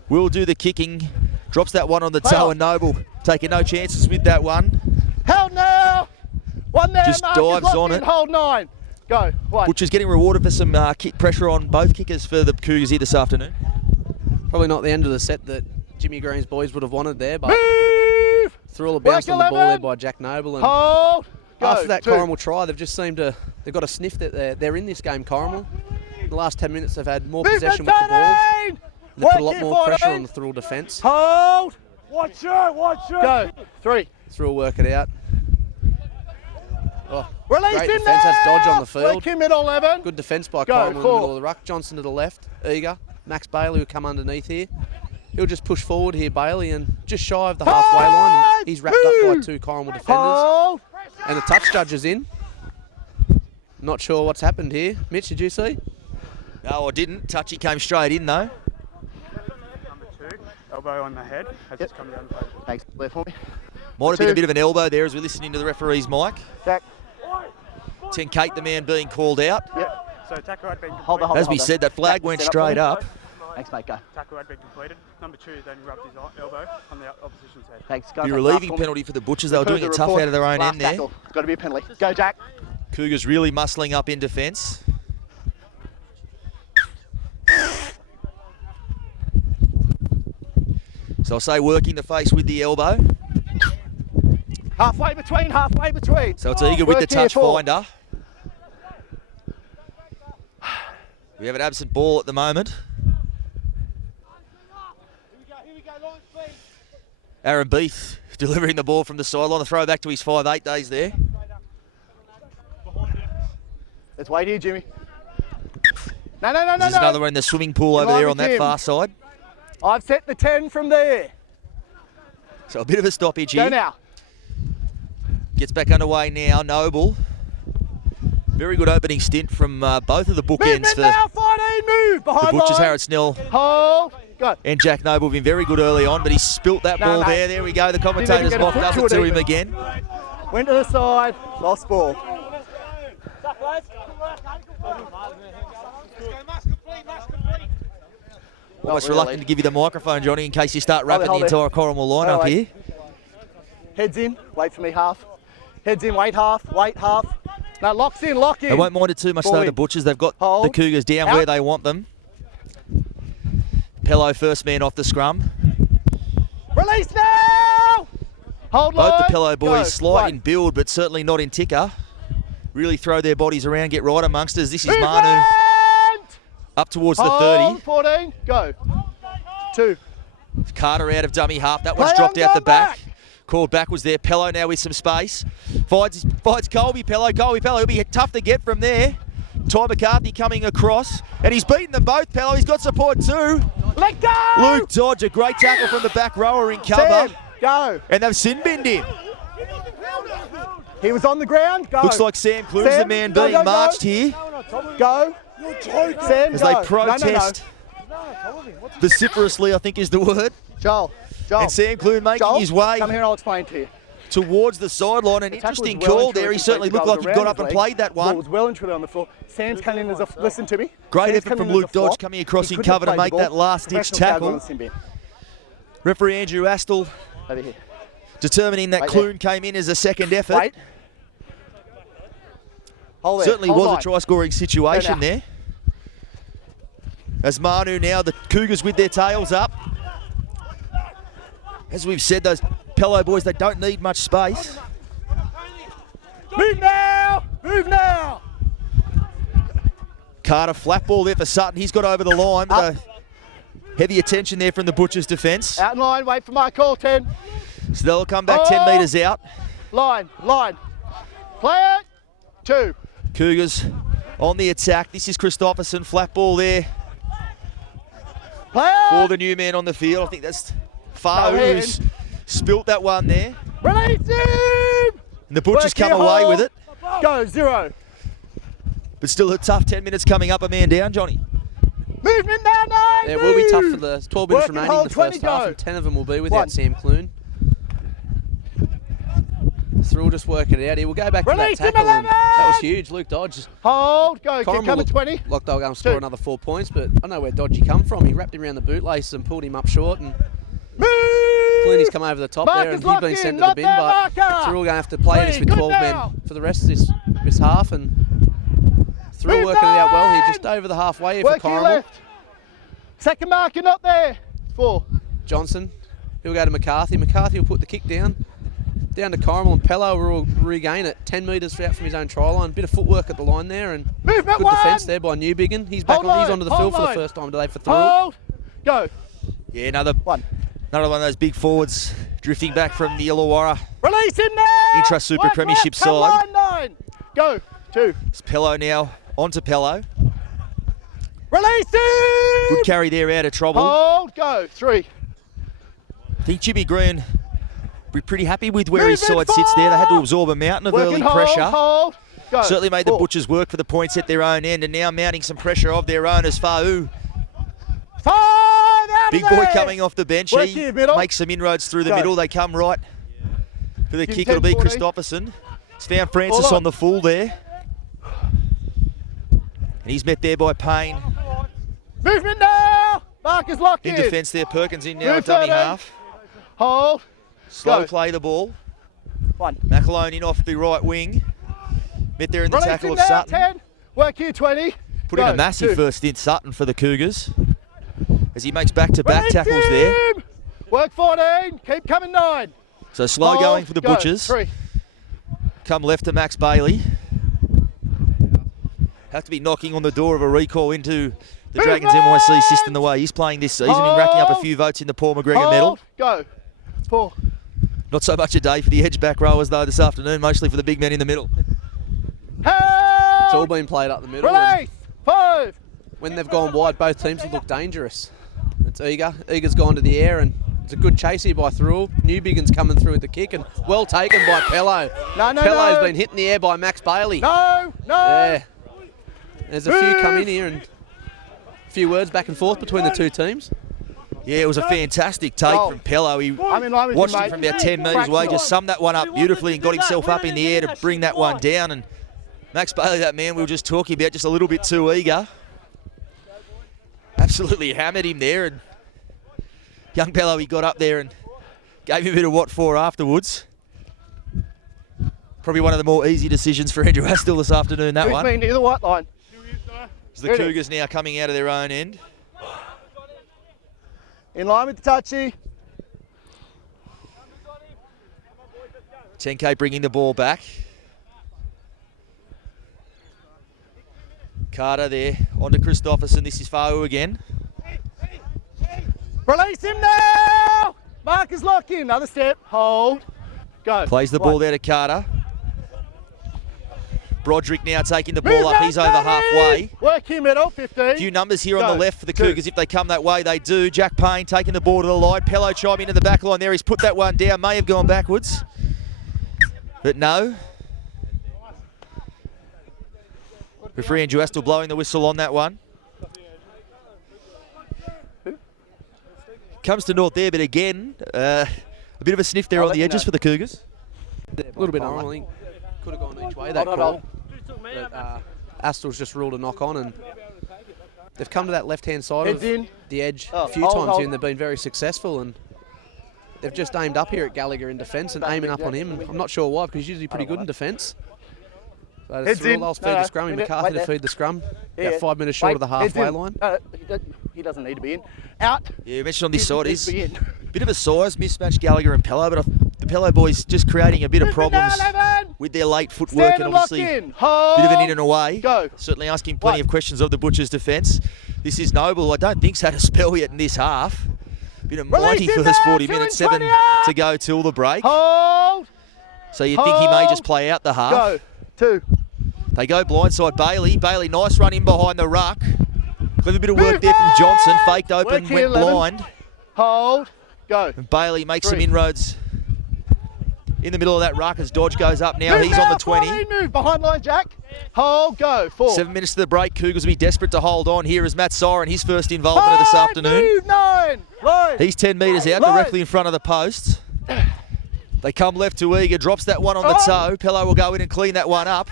will do the kicking. Drops that one on the Play toe, off. and Noble taking no chances with that one. Held now. 1 there. Just Marcus, dives locked on in. it. Hold 9. Go. 1. Butcher's getting rewarded for some kick pressure on both kickers for the Cougars here this afternoon. Probably not the end of the set that Jimmy Green's boys would have wanted there, but Move. Thirroul bounced on the ball 11. there by Jack Noble. And Hold. Go. after that 2. Corrimal try, they've just seemed to, they've got a sniff that they're in this game, Corrimal. The last 10 minutes they've had more possession with the ball. And they've put a lot more pressure on the Thirroul defence. Hold. Watch it. Go. 3. Thirroul work it out. Oh, Release great him defence. That's now. Dodge on the field. Work him at 11. Good defence by Go, Corrimal in the 4. middle of the ruck. Johnson to the left. Eager. Max Bailey will come underneath here. He'll just push forward here, Bailey, and just shy of the halfway line. And he's wrapped up by 2 Corrimal defenders. Hold. And the touch judge is in. Not sure what's happened here. Mitch, did you see? No, I didn't. Touchy came straight in though. Number 2, elbow on the head, has just come down the plate. Thanks. Left for me. Might have been a 2. bit of an elbow there as we're listening to the referee's mic. Jack. 10 Kate, the man being called out. Yep. So tackle had been completed. Hold the As we said, that flag went straight up. Thanks, mate. Go. Tackle had been completed. Number 2 then rubbed his elbow on the opposition's head. Thanks. Go. Be a mate. relieving Last for me. penalty for the Butchers. They were Approve doing the it tough report. out of their own Last end there. tackle. Got to be a penalty. Go, Jack. Cougars really muscling up in defence. So I'll say working the face with the elbow. Halfway between. Halfway between. So it's Eager with the Work here, touch 4. finder. We have an absent ball at the moment. Aaron Beath delivering the ball from the sideline. The throw back to his 5'8" days there. Let's wait here, Jimmy. No. This is another one in the swimming pool In over line there with on that him. far side. I've set the 10 from there. So a bit of a stoppage Go here. now. Gets back underway now. Noble. Very good opening stint from both of the bookends Movement for now. 14. Move. the Behind Butchers. line. Harrod Snell Hold. Go. and Jack Noble have been very good early on, but he spilt that No, ball mate. there. There we go. The Didn't commentator's even get a mock foot does to it it to him even. again. Went to the side. Lost ball. Almost really. reluctant to give you the microphone, Johnny, in case you start rapping hold the it. entire Corrimal lineup Hold it. here. Heads in. Wait for me. Half. Heads in. Wait half. Wait half. No, locks in. Lock in. They won't mind it too much Ball though, in. the Butchers. They've got the Hold. Cougars down Out. where they want them. Pello first man off the scrum. Release now! Hold Both the line. Pello boys Go. slight One. in build, but certainly not in ticker. Really throw their bodies around, get right amongst us. This is Movement! Manu up towards the 30. 14, go. 2. Carter out of dummy half. That one's Play dropped on, out the go back. back. Called back was there. Pello now with some space. Finds Colby Pello. Colby Pello. He'll be tough to get from there. Ty McCarthy coming across. And he's beaten them both, Pello. He's got support too. Let go! Luke Dodge, a great tackle from the back rower in cover. Sam, go. And they've sin-binned him. He was on the ground, go. Looks like Sam Clune's the Sam, man go, being go, go. marched here Go. Sam, as go. they protest. Vociferously, I think is the word. Joel. And Sam Clune making Joel, his way come here and I'll explain to you. towards the sideline. An The tackle interesting was well call and truly there. He certainly complete. looked like Goes he got around up and his played that leg. Ball one. was well and truly on the floor. Sam's coming in as a, listen to me. Great Sam's effort coming from in as a Luke Dodge flop. coming across He in couldn't cover to play the make ball. that last-ditch Professional tackle tackle. on the sin bin. Referee Andrew Astle Over here. determining that Wait Clune came in as a second effort. Wait. Hold there. Certainly Hold was line. a try-scoring situation Go now. there. As Manu now, the Cougars with their tails up. As we've said, those Pello boys, they don't need much space. Move now! Move now! Carter, flat ball there for Sutton. He's got over the line, but heavy attention there from the Butchers' defence. Out in line, wait for my call, 10. So they'll come back 10 metres out. Line. Play it. 2. Cougars on the attack. This is Christopherson, flat ball there Play it. for the new man on the field. I think that's Far No who's hand. spilt that one there. Release him! And the Butchers Work come your away hole. with it. Go, 0. But still a tough 10 minutes coming up, a man down, Johnny. Movement now, 9. Yeah, it will be tough for the 12 minutes Working remaining in hold, the first 20 half, go. and 10 of them will be without 1. Sam Clune. Thirroul just working it out here. We'll go back to that Release him, tackle, and 11! that was huge. Luke Dodge. Hold, go, keep Corrimal coming, looked 20. like they were going to score 2. another 4 points, but I don't know where Dodgy come from. He wrapped him around the bootlaces and pulled him up short, and Move! Clooney's come over the top there, Marcus and he's locked been in, sent to the not bin, there, but marker! Thirroul going to have to play this with Good 12 now. men for the rest of this half, and Thirroul Move working it out well here, on! just over the halfway here Work for your Corrimal. left. Second marker, not there. 4. Johnson, he'll go to McCarthy. McCarthy will put the kick down to Corrimal, and Pello will regain it 10 metres out from his own try line. Bit of footwork at the line there, and Movement good 1. defence there by Newbiggin. He's back Hold on. He's line, onto the hold field for the line. first time today for Thirroul. Hold. Go. Yeah, another 1. one of those big forwards drifting back from the Illawarra. Release him now. Intra-Super Work Premiership left, come side. line, 9. Go. 2. It's Pello now, onto Pello. Release him. Good carry there out of trouble. Hold. Go. 3. I think Jimmy Green will be pretty happy with where his Movement side sits there. They had to forward. absorb a mountain of Working early hold, pressure. Hold. Go. Certainly made the 4. Butchers work for the points at their own end, and now mounting some pressure of their own as Fa'u. 5. Out Big of boy there. coming off the bench. Work He here, middle. makes some inroads through the Go. middle. They come right for the Give kick. 10, It'll be 40. Christopherson. It's found Francis All on. on the full there. And he's met there by Payne. Movement now. Marcus locked In in. defence there, Perkins in now Move at dummy 13. half. Hold. Slow Go. play the ball. 1. McAlone in off the right wing. Met there in the Release tackle him of now. Sutton. 10. Work here. 20. Put in Go. a massive 2. first stint, Sutton, for the Cougars. As he makes back-to-back Release tackles there. him. Work 14. Keep coming. 9. So slow Hold. going for the Go. Butchers. 3. Come left to Max Bailey. Have to be knocking on the door of a recall into the Dragons NYC system the way he's playing this season. Been racking up a few votes in the Paul McGregor medal. Go. 4. Not so much a day for the edge back rowers though this afternoon, mostly for the big men in the middle. It's all Hold. been played up the middle, and Release. 5. when they've gone wide, both teams have looked dangerous. It's Eager. Eager's gone to the air, and it's a good chase here by Thirroul. Newbiggin's coming through with the kick, and well taken by Pello. No, no, Pello's no. been hit in the air by Max Bailey. No. Yeah. There's a few come Move. in here, and a few words back and forth between the two teams. Yeah, it was a fantastic take Goal. from Pello. He I'm in line with watched you, him mate. from about 10 metres away, just summed that one up beautifully and got himself up in the air to bring that one down. And Max Bailey, that man we were just talking about, just a little bit too eager. Absolutely hammered him there. And young Pello, he got up there and gave him a bit of what for afterwards. Probably one of the more easy decisions for Andrew Astle this afternoon, that Who's one. me near the white line? As the Here it is. Cougars now coming out of their own end. In line with the touchy. 10K bringing the ball back. Carter there, on to Christopherson. This is Thirroul again. Release him now! Marcus lock in. Another step. Hold. Go. Plays the ball there to Carter. Broderick now taking the ball Move up. back, He's over Danny! halfway. Work him middle. 15. A few numbers here on Go. the left for the 2. Cougars. If they come that way, they do. Jack Payne taking the ball to the line. Pello chiming into the back line there. He's put that one down. May have gone backwards. But no. Referee Andrew Astle blowing the whistle on that one. Comes to North there, but again, a bit of a sniff there on the edges for the Cougars. A little bit normal. I think could have gone each way, that call. But Astle's just ruled a knock on, and they've come to that left-hand side Heads of in. the edge Oh, a few hold, times hold. here, and they've been very successful. And they've just aimed up here at Gallagher in defence and aiming up on him. And I'm not sure why, because he's usually pretty good in defence. So Heads in. they'll feed No, the scrum, and wait McCarthy to there. feed the scrum. Yeah, About 5 minutes short of the heads halfway in. line. No, he doesn't need to be in. Out. Yeah, you mentioned on this side Needs is to be in. a bit of a size mismatch, Gallagher and Pello, but the Pello boys just creating a bit of Move it now, problems 11. with their late footwork Stand and and lock obviously in. Hold. bit of an in and away. Go. Certainly asking plenty 1. of questions of the Butchers' defence. This is Noble. I don't think's had a spell yet in this half. Been a mighty him first now, 40 2 minutes, and 7 20 out. to go till the break. Hold. So you think he may Hold. just play out the half. Go. 2. They go blindside Bailey. Bailey, nice run in behind the ruck. Clever bit of work Move there from back. Johnson. Faked open, Work here, went 11. blind. Hold. Go. And Bailey makes some 3. inroads in the middle of that ruck as Dodge goes up now. Move He's on the 20. 14, move behind line, Jack. Hold. Go. 4. 7 minutes to the break. Cougars will be desperate to hold on. Here is Matt Siren, his first involvement of this 5, afternoon. Move 9. Line. He's 10 metres out, Line. directly in front of the post. They come left to Eager, drops that one on the toe. Pello will go in and clean that one up.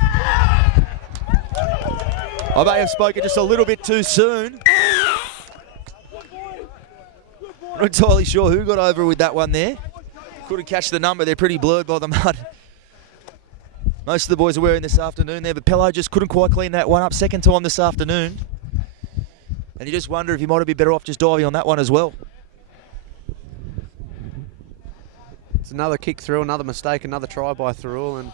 I may have spoken just a little bit too soon. Not entirely sure who got over with that one there. Couldn't catch the number. They're pretty blurred by the mud. Most of the boys are wearing this afternoon there, but Pello just couldn't quite clean that one up. Second time this afternoon. And you just wonder if he might have been better off just diving on that one as well. It's another kick through, another mistake, another try by Thirroul, and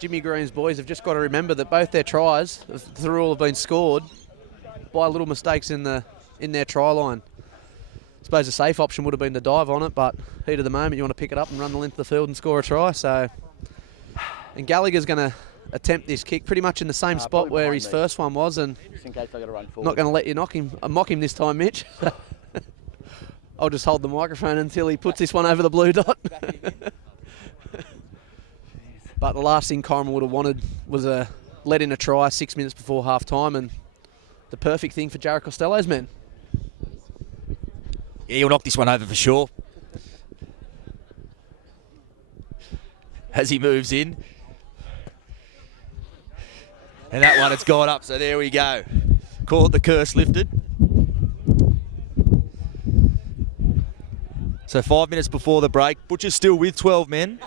Jimmy Green's boys have just got to remember that both their tries of Thirroul have been scored by little mistakes in their try line. I suppose the safe option would have been to dive on it, but heat of the moment, you want to pick it up and run the length of the field and score a try. So, and Gallagher's going to attempt this kick pretty much in the same spot probably where behind his me. first one was, and Just in case I got to run forward. not going to let you mock him this time, Mitch. I'll just hold the microphone until he puts this one over the blue dot. But the last thing Corrimal would have wanted was let in a try 6 minutes before half time, and the perfect thing for Jared Costello's men. Yeah, he'll knock this one over for sure. As he moves in. And that one, it's gone up, so there we go. Call it the curse lifted. So 5 minutes before the break. Butcher's still with 12 men.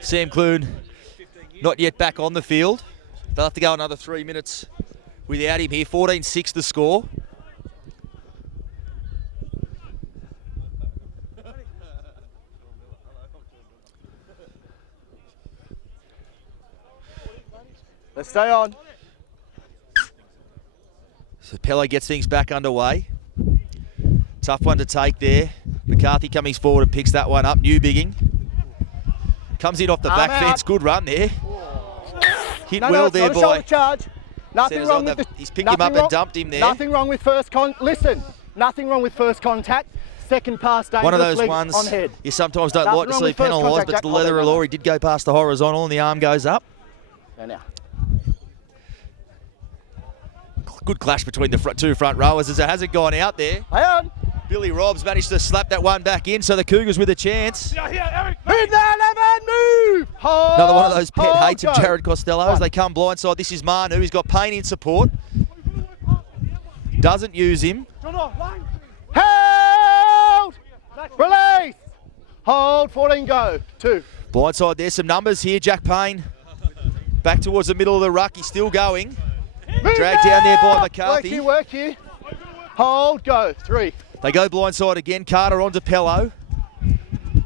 Sam Clune not yet back on the field. They'll have to go another 3 minutes without him here. 14-6 the score. Let's stay on. So Pello gets things back underway. Tough one to take there. McCarthy coming forward and picks that one up. New bigging. Comes in off the back out. fence. Good run there. Hit No, well it's there not a shoulder by. charge. Nothing Centre's wrong on with the- the. he's picked him nothing up and dumped him there. Nothing wrong with Listen, nothing wrong with first contact. Second pass, dangerous. One of those leg ones on head. you sometimes don't Nothing like to wrong see with first penalised, contact, but Jack. the leather Hold on, law, he did go past the horizontal and the arm goes up. Go now. Good clash between the two front rowers as it hasn't gone out there. Hang on. Billy Robbs managed to slap that one back in, so the Cougars with a chance. Move there, 11. Move. Hold. Another one of those pet hold, hates of go. Jared Costello as they come blindside. This is Manu. He's got Payne in support. Doesn't use him. Held. Release. Hold. 14. Go. 2. Blindside, there's some numbers here. Jack Payne back towards the middle of the ruck. He's still going. Move Dragged down there by now. McCarthy. Work here. Hold. Go. 3. They go blindside again. Carter onto Pello.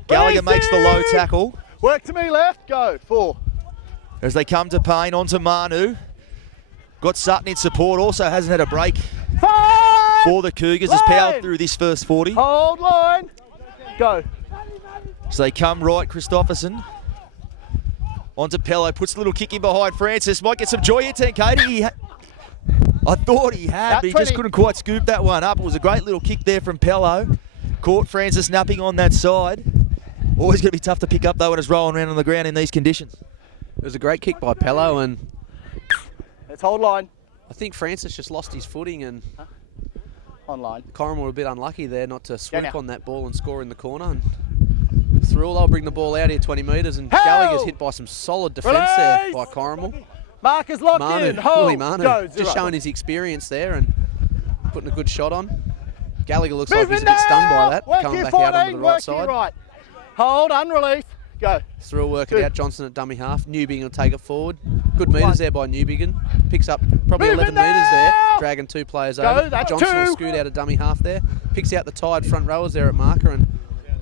Gallagher makes the low tackle. Work to me left, go, 4. As they come to Payne, onto Manu. Got Sutton in support, also hasn't had a break 5. for the Cougars. Has powered through this first 40. Hold line, go. So they come right, Christopherson. Onto Pello, puts a little kick in behind Francis. Might get some joy here, 10 Katie. I thought he had, but he just couldn't quite scoop that one up. It was a great little kick there from Pello. Caught Francis napping on that side. Always going to be tough to pick up, though, when it's rolling around on the ground in these conditions. It was a great kick by Pello, and Let's hold line. I think Francis just lost his footing, and Online. Corrimal were a bit unlucky there not to swoop now. on that ball and score in the corner. And Thirroul, they'll bring the ball out here 20 metres, and Hell! Gallagher's hit by some solid defence there by Corrimal. Marcus locked Manu, in. Hold. Willie Manu, Go, just 0. showing his experience there and putting a good shot on. Gallagher looks like Moving he's a bit stung by now. that, Work coming here, back 14. out onto the right Work here, side. right. Hold, unreleased. Go. Thirroul working 2. out, Johnson at dummy half. Newbigin will take it forward. Good metres there by Newbigin. Picks up probably Moving 11 metres there, now. dragging 2 players Go, over. that's Johnson 2. will scoot out a dummy half there. Picks out the tied front rowers there at marker and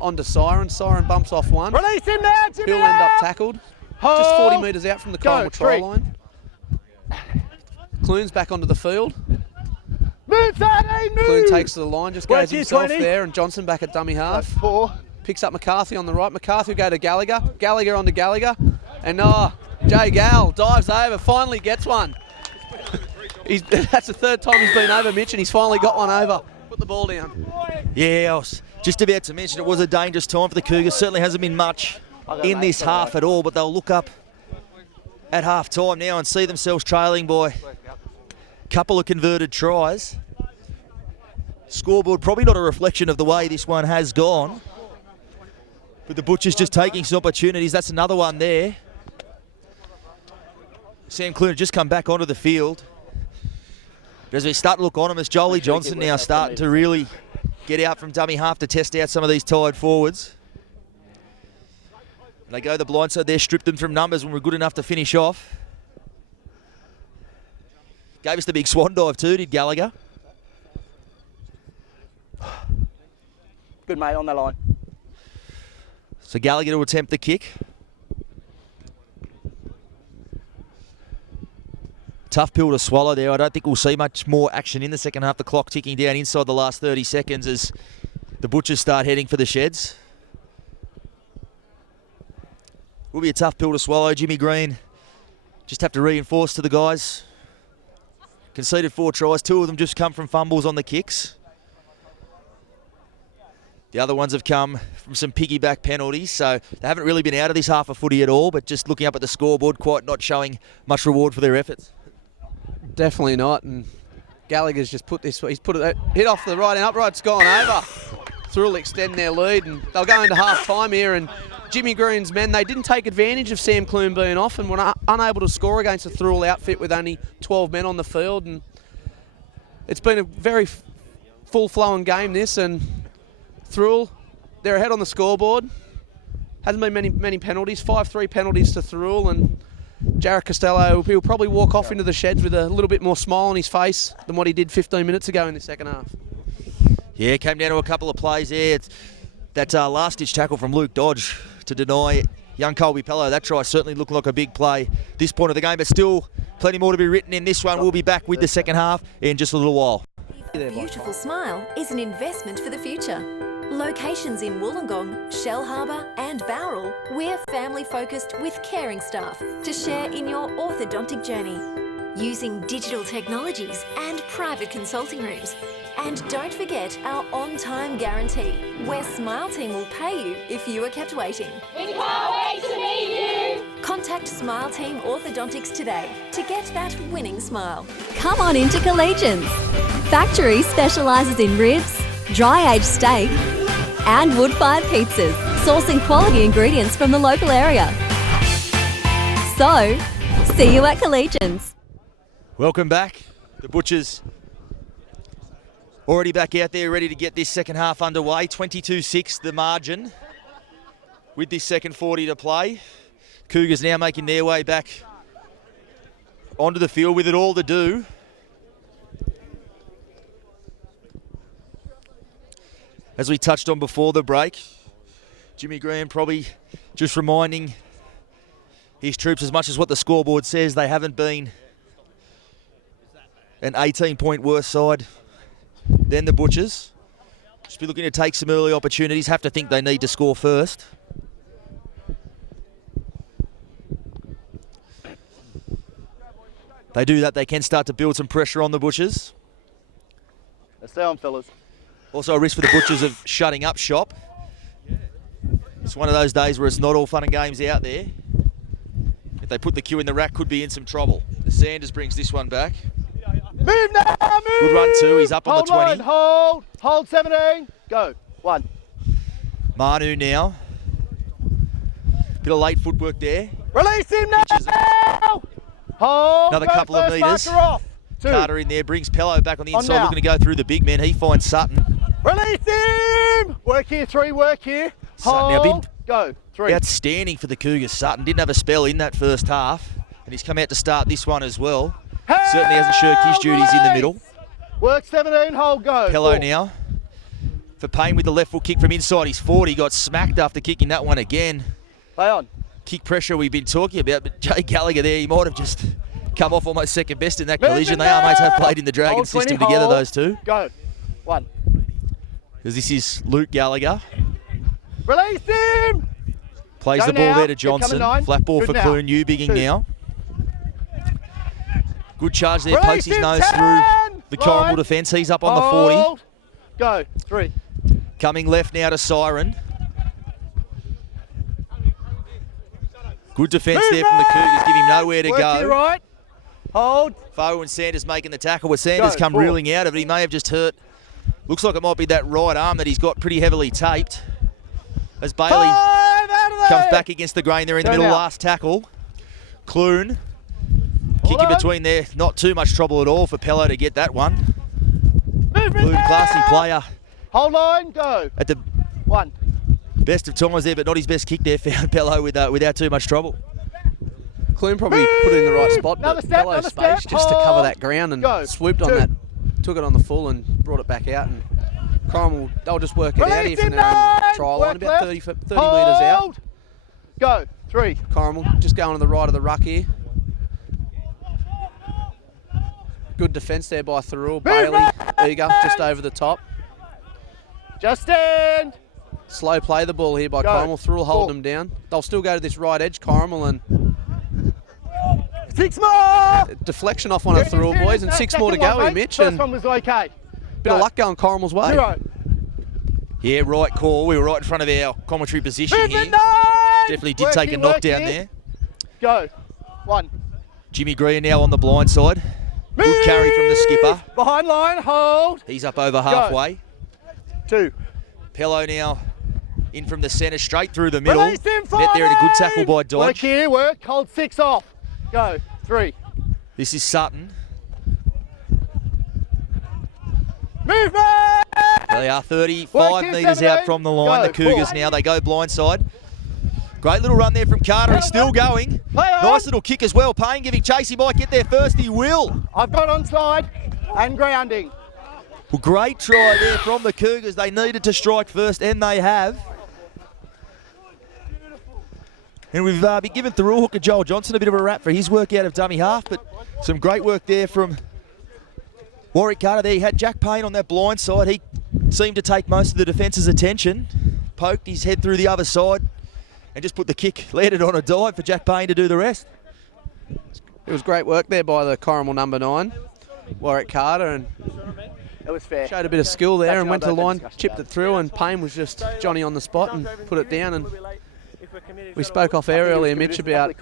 on to Siren. Siren bumps off one. Release him now, Jimmy. He'll end up tackled. Hold. Just 40 metres out from the Go, Corrimal try 3. line. Clune's back onto the field. Move, 13, move. Clune takes to the line, just Work goes here, himself 20. there, and Johnson back at dummy half. 4. Picks up McCarthy on the right. McCarthy will go to Gallagher. Gallagher on to Gallagher. And Jay Gal dives over, finally gets one. That's the third time he's been over, Mitch, and he's finally got one over. Put the ball down. Yeah, I was just about to mention it was a dangerous time for the Cougars. Certainly hasn't been much in this half at all, but they'll look up at half time now and see themselves trailing by a couple of converted tries. Scoreboard probably not a reflection of the way this one has gone, but the Butchers just taking some opportunities. That's another one there. Sam Clune just come back onto the field. But as we start to look on him, as Jolie Johnson now starting to really get out from dummy half to test out some of these tied forwards. And they go the blind side there, stripped them from numbers when we're good enough to finish off. Gave us the big swan dive too, did Gallagher. Good, mate, on the line. So Gallagher to attempt the kick. Tough pill to swallow there. I don't think we'll see much more action in the second half. The clock ticking down inside the last 30 seconds as the Butchers start heading for the sheds. Will be a tough pill to swallow. Jimmy Green just have to reinforce to the guys. Conceded 4 tries. 2 of them just come from fumbles on the kicks. The other ones have come from some piggyback penalties, so they haven't really been out of this half of footy at all, but just looking up at the scoreboard, quite not showing much reward for their efforts. Definitely not, and Gallagher's just put this, he's put it, hit off the right and upright, it's gone over. Thirroul extend their lead, and they'll go into half time here, and Jimmy Green's men, they didn't take advantage of Sam Clune being off and were unable to score against the Thirroul outfit with only 12 men on the field, and it's been a very full-flowing game this, and Thirroul, they're ahead on the scoreboard. Hasn't been many penalties, 5-3 penalties to Thirroul, and Jarrett Costello, he'll probably walk off into the sheds with a little bit more smile on his face than what he did 15 minutes ago in the second half. Yeah, came down to a couple of plays there. That last-ditch tackle from Luke Dodge to deny young Colby Pello. That try certainly looked like a big play this point of the game, but still plenty more to be written in this one. We'll be back with the second half in just a little while. A beautiful smile is an investment for the future. Locations in Wollongong, Shell Harbour and Thirroul, we're family-focused with caring staff to share in your orthodontic journey. Using digital technologies and private consulting rooms. And don't forget our on-time guarantee, where Smile Team will pay you if you are kept waiting. We can't wait to meet you! Contact Smile Team Orthodontics today to get that winning smile. Come on into Collegians. Factory specialises in ribs, dry-aged steak and wood-fired pizzas, sourcing quality ingredients from the local area. So, see you at Collegians. Welcome back. The Butchers already back out there, ready to get this second half underway. 22-6 the margin with this second 40 to play. Cougars now making their way back onto the field with it all to do. As we touched on before the break, Jimmy Green probably just reminding his troops, as much as what the scoreboard says, they haven't been an 18-point worse side than the Butchers. Just be looking to take some early opportunities, have to think they need to score first. They do that, they can start to build some pressure on the Butchers. Stay on, fellas. Also a risk for the Butchers of shutting up shop. It's one of those days where it's not all fun and games out there. If they put the cue in the rack, could be in some trouble. Sanders brings this one back. Move now, move! Good run too, he's up on the 20. Line, hold 17, go, 1. Manu now. Bit of late footwork there. Release him now! Hold, Another couple of metres. Off. 2. Carter in there, brings Pello back on the inside, now. looking to go through the big men. He finds Sutton. Release him! Work here, 3, work here. Sutton now been go, 3. outstanding for the Cougars. Sutton didn't have a spell in that first half, and he's come out to start this one as well. Certainly hasn't shirked his duties in the middle. Work 17, hold, go. Pello 4. now for Payne with the left foot kick from inside his 40. Got smacked after kicking that one again. Play on. Kick pressure we've been talking about, but Jay Gallagher there, he might have just come off almost second best in that collision. They are mates, have played in the Dragon Hold 20, system together, hold. those two. Go, 1. Because this is Luke Gallagher. Release him! Plays Go the ball now. there to Get coming Johnson. 9. Flat ball Good for now. Clune. Newbigging 2. now. Good charge there. Release Pokes his him, nose 10. through the Corrimal Line. defence. He's up on the 40. Hold. Go, 3. Coming left now to Siren. Good defence there from the Cougars. Give him nowhere to Work go. here, right. Hold. Foe and Sanders making the tackle. With Sanders Go, come 4. reeling out of it. He may have just hurt. Looks like it might be that right arm that he's got pretty heavily taped. As Bailey 5 out of there. comes back against the grain there in the Turn middle, out. last tackle. Clune Hold kicking on. between there. Not too much trouble at all for Pello to get that one. Movement Clune, now. classy player Hold line, go. at the 1. best of times there, but not his best kick there. Found Pello without too much trouble. Clune probably put it in the right spot, Another but step, Pello's another space step. just to cover Hold. that ground and Go. swooped 2. on that, took it on the full and brought it back out. And Corrimal, they'll just work it out here Release from him, their own nine. trial Work line, about left. 30 metres out. Hold. Go, 3. Corrimal just going to the right of the ruck here. Good defence there by Thirroul. Bailey, eager, just over the top. Just stand. Slow play the ball here by Go. Corrimal. Thirroul holding 4. them down. They'll still go to this right edge, Corrimal, and 6 more. deflection off one of the Thirroul boys, and 6 more to go here, Mitch. First And one was okay. bit of luck going Corrimal's way. 0. Yeah, right call. We were right in front of our commentary position here. Movement 9. Definitely did Work take here, a work knockdown here. there. Go, 1. Jimmy Green now on the blind side. Good carry from the skipper. Behind line, hold. He's up over halfway. 2. Pello now in from the centre, straight through the middle. Release him, Met there at a good tackle by Work Dodge. here, work. Hold 6 off. Go, 3. This is Sutton. Movement. They are 35 Work here, metres out 17. from the line. Go, The Cougars 4. now, they go blindside. Great little run there from Carter. He's still going. Play on. Nice little kick as well. Payne giving chase. He might get there first. He will. I've got onside and grounding. Well, great try there from the Cougars. They needed to strike first, and they have. And we've been giving Thirroul hooker Joel Johnson a bit of a rap for his work out of dummy half, but some great work there from Warwick Carter there. He had Jack Payne on that blind side. He seemed to take most of the defence's attention. Poked his head through the other side and just put the kick, landed on a dive for Jack Payne to do the rest. It was great work there by the Corrimal number 9, Warwick Carter, and It was fair. showed a bit of skill there and went to the line, Discussion chipped about it through, and Payne was just Johnny on the spot and put it down. And we spoke off air earlier, Mitch, about if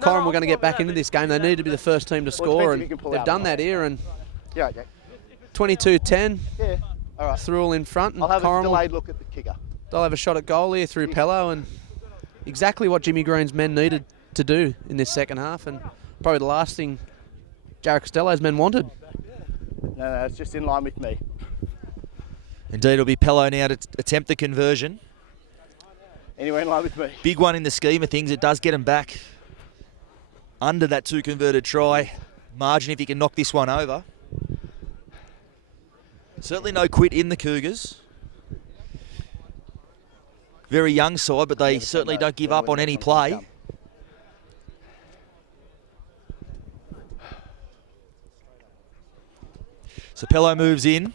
Corrimal were going to get back into this game, they needed to be the first team to score, and they've done that here. And Yeah, Jack. 22-10, Yeah. All right. Thirroul in front, and I'll have a Corrimal, delayed look at the kicker. they'll have a shot at goal here through Pello, and exactly what Jimmy Green's men needed to do in this second half, and probably the last thing Jared Costello's men wanted. No, it's just in line with me. Indeed, it'll be Pello now to attempt the conversion. Anyway, in line with me. Big one in the scheme of things. It does get him back under that 2 converted try margin if he can knock this one over. Certainly no quit in the Cougars. very young side, but they certainly don't give up on any play. So Pello moves in.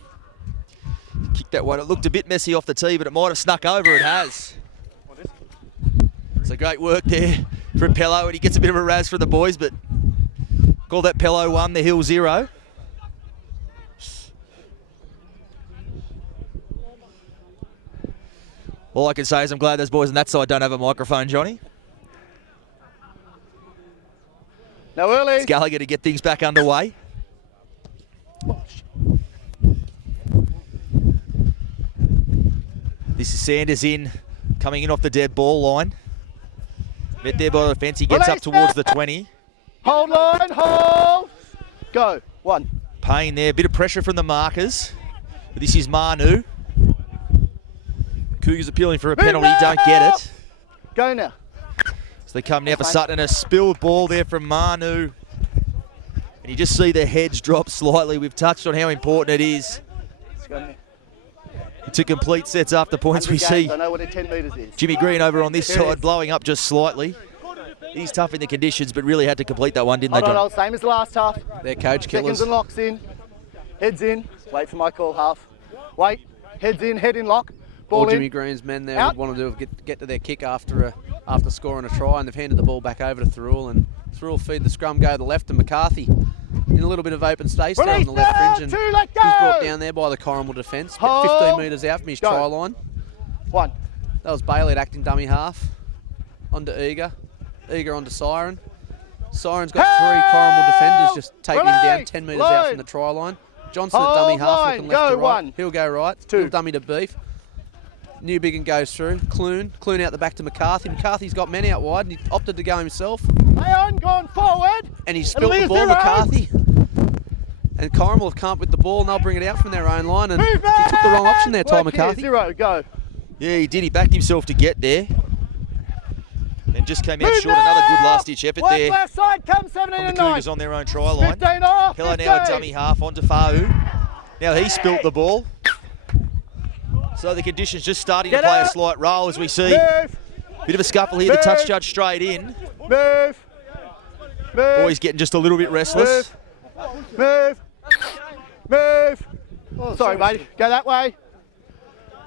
Kicked that one. It looked a bit messy off the tee, but it might have snuck over. It has. So great work there from Pello, and he gets a bit of a razz from the boys, but call that Pello 1, the Hill 0. All I can say is I'm glad those boys on that side don't have a microphone, Johnny. No early. It's Gallagher to get things back underway. This is Sanders in, coming in off the dead ball line. Met there by the fence, he gets up towards the 20. Hold line, hold. Go, 1. Payne there, a bit of pressure from the markers. But this is Manu. Cougars appealing for a penalty, don't get it. Go now. So they come now for Sutton, a spilled ball there from Manu. And you just see the heads drop slightly. We've touched on how important it is to complete sets after points. We see I know what a 10 metres is. Jimmy Green over on this side blowing up just slightly. He's tough in the conditions, but really had to complete that one, didn't they, John? Hold, same as the last half. Their coach killers. Seconds and locks in. Heads in. Wait for my call, half. Wait. Heads in, head in lock. Ball All in. Jimmy Green's men there Out. would want to do is get to their kick after scoring a try, and they've handed the ball back over to Thirroul, and Thirroul feed the scrum go to the left, and McCarthy in a little bit of open space down on the left fringe, and he's brought down there by the Corrimal defence, about 15 metres out from his try line. 1. That was Bailey at acting dummy half. Onto Eager. Eager onto Siren. Siren's got 3 Corrimal defenders just taking him down 10 metres out from the try line. Johnson at dummy half, looking left to right. 1. He'll go right. 2. He'll dummy to Beef. Newbiggin goes through. Clune out the back to McCarthy. McCarthy's got men out wide, and he opted to go himself. They aren't gone forward. And he spilled the ball, McCarthy. And Corrimal have come up with the ball, and they'll bring it out from their own line. And he took the wrong option there, Ty McCarthy. 0, go. Yeah, he did. He backed himself to get there. And just came out short. Another good last-ditch effort there Left side, come 17 from the and 9. Cougars on their own try line. 15 off. Pello now at dummy half onto Fa'u. Now he spilt the ball. So the conditions just starting to play a slight role as we see. Bit of a scuffle here. The touch judge straight in. Move. Boys getting just a little bit restless. Move. Oh, sorry, mate. Go that way.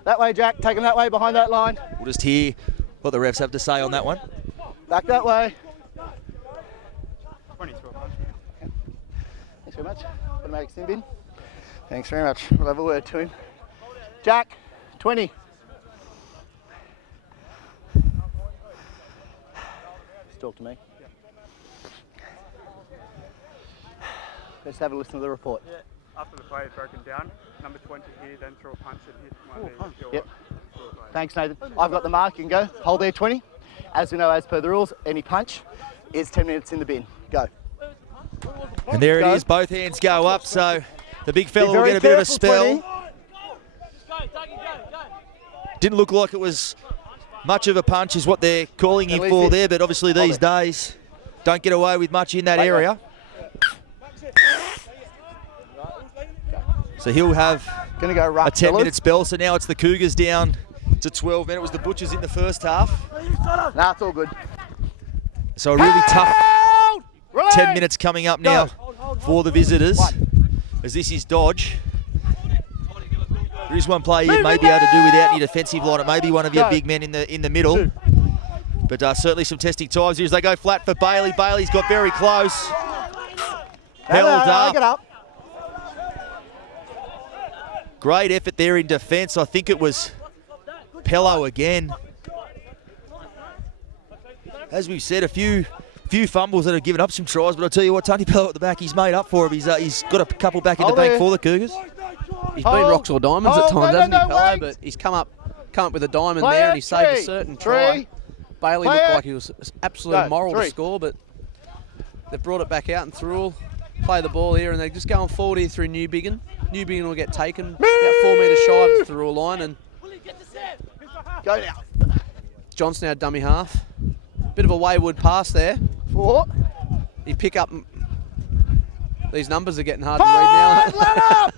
That way, Jack. Take him that way behind that line. We'll just hear what the refs have to say on that one. Back that way. 22 a punch. Thanks very much. Automatic sin bin. Thanks very much. We'll have a word to him. Jack, 20. Just talk to me. Let's have a listen to the report. Yeah. After the play had broken down, number 20 here, then threw a punch and hit one of the Yep. Thanks, Nathan. I've got the mark. You can go. Hold there, 20. As we know, as per the rules, any punch is 10 minutes in the bin. Go. And there it is. Both hands go up. So the big fella will get a bit of a spell. 20. Didn't look like it was much of a punch is what they're calling him for there, but obviously these days don't get away with much in that area. So he'll have Gonna go a 10-minute spell. So now it's the Cougars down to 12 men. It was the Butchers in the first half. Nah, it's all good. So a really tough 10 minutes coming up now for the visitors, as this is Dodge. There is one play you may be able to do without your defensive line. It may be one of your big men in the middle. But certainly some testing times here as they go flat for Bailey. Bailey's got very close. Held up. Great effort there in defence. I think it was Pello again. As we've said, a few fumbles that have given up some tries, but I'll tell you what, Tony Pello at the back, he's made up for him. He's got a couple back in the bank for the Cougars. He's been rocks or diamonds at times, hasn't he, Pello? But he's come up with a diamond there, and he saved a certain try. Bailey looked like he was absolutely moral to score, but they've brought it back out, and Thirroul play the ball here, and they're just going forward here through Newbiggin. Newbiggin will get taken about 4 metres shy of the Thirroul line, and Go now. Johnson now dummy half. Bit of a wayward pass there. 4. He pick up. These numbers are getting hard to read now.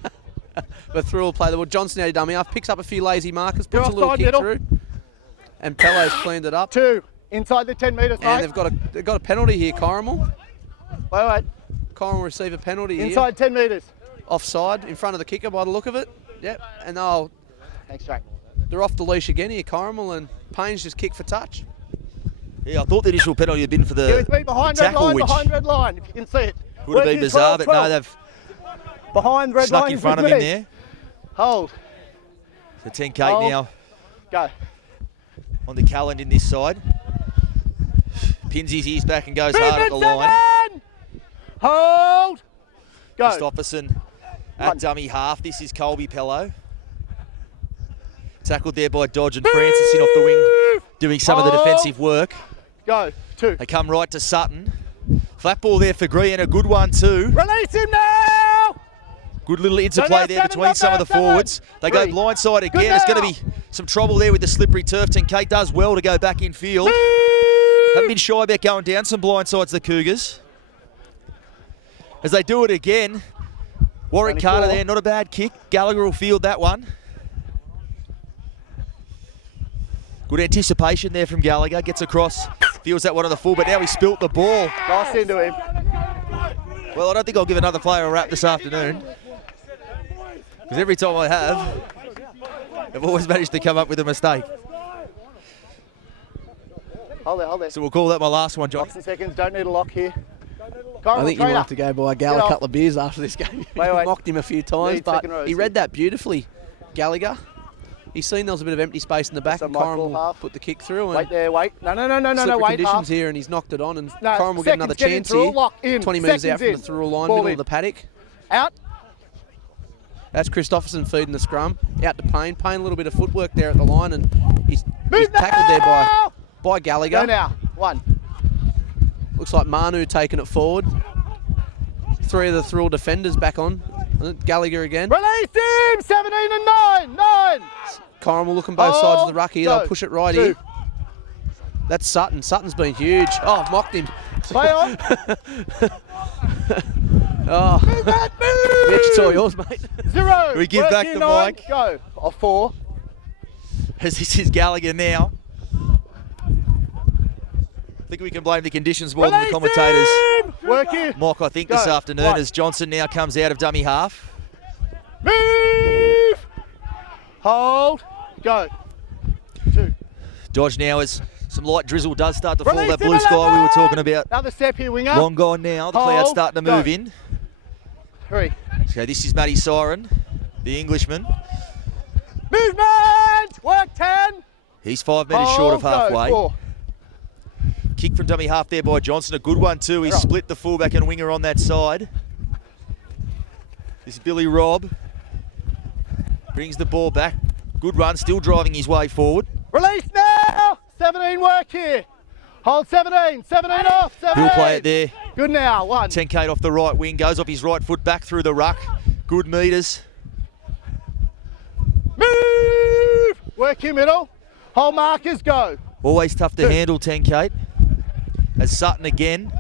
But Thirroul play the ball. Johnson now dummy half. Picks up a few lazy markers. Puts a little kick through. and Pello's cleaned it up. 2. Inside the 10 metres, And mate. they've got a penalty here, Corrimal. Wait. Corrimal receive a penalty here. Inside 10 metres. Offside, in front of the kicker by the look of it. Yep, and Thanks, Jack. they're off the leash again here, Corrimal, and Payne's just kicked for touch. Yeah, I thought the initial penalty had been for Here the with me behind red tackle, line, which behind red line, if you can see it. would have been Working bizarre, 12, but no, 12. they've Behind red snuck line in front of with him me. there. Hold. So 10 Kate Hold. now Go. on the Callan in this side. Pins his ears back and goes hard at the Movement line. 7. Hold. Go. Christopherson at dummy half. This is Colby Pello. Tackled there by Dodge and Francis in off the wing, doing some of the defensive work. Go. 2. They come right to Sutton. Flat ball there for Green, and a good one too. Release him now. Good little interplay there between some of the forwards. They go blindside again. There's going to be some trouble there with the slippery turf. And Kate does well to go back in field. Haven't been shy about going down some blindsides, the Cougars. As they do it again. Warwick 24. Carter there, not a bad kick. Gallagher will field that one. Good anticipation there from Gallagher. Gets across, fields that one on the full, but now he spilt the ball. Nice into him. Well, I don't think I'll give another player a wrap this afternoon. Because every time I have, I've always managed to come up with a mistake. Hold there. So we'll call that my last one, Johnny. 60 seconds, don't need a lock here. I think you might have to go buy Gal Get a off. couple of beers after this game. Wait. Mocked him a few times, Lead but second row, he see. read that beautifully, Gallagher. He's seen there was a bit of empty space in the back, So and Michael Corrimal half. put the kick through. And Wait there, wait. No, slippery wait. conditions Half. here, and he's knocked it on, and No, Corrimal will get another seconds, get in, chance Thirroul, here. lock in. 20 metres out Seconds from the in. Thirroul line, Ball middle in. of the paddock. Out. That's Christopherson feeding the scrum. Out to Payne. Payne a little bit of footwork there at the line, and he's Move tackled there now. by Gallagher. Go now. 1. Looks like Manu taking it forward. 3 of the Thirroul defenders back on. Gallagher again. Release him. 17 and 9. 9. Corrimal looking both sides of the ruck here. Go. They'll push it right 2. here. That's Sutton. Sutton's been huge. Oh, mocked him. Play on. Oh, Move that, move. Mitch, it's all yours, mate. 0. We give Work back in the 9. mic. Go. Off 4. As this is Gallagher now. I think we can blame the conditions more than the commentators. Him. Work here. Mock, I think, Go. this afternoon 1. as Johnson now comes out of dummy half. Move. Hold. Go. 2. Dodge now as some light drizzle does start to fall. Release That him, blue sky we were 11. talking about. Another step here, winger. Long gone now. The clouds Hold. starting to Go. move in. 3. So this is Matty Siren, the Englishman. Movement. Work 10. He's 5 metres short of Hold. Go. halfway. 4. Kick from dummy half there by Johnson. A good one too. He Rob. split the fullback and winger on that side. This is Billy Robb. Brings the ball back. Good run, still driving his way forward. Release now. 17 work here. Hold 17. 17 off. 17. He'll play it there. Good now. 1. 10 Kate off the right wing. Goes off his right foot back through the ruck. Good metres. Move. Work here middle. Hold markers. Go. Always tough to Good. handle, 10 Kate. As Sutton again.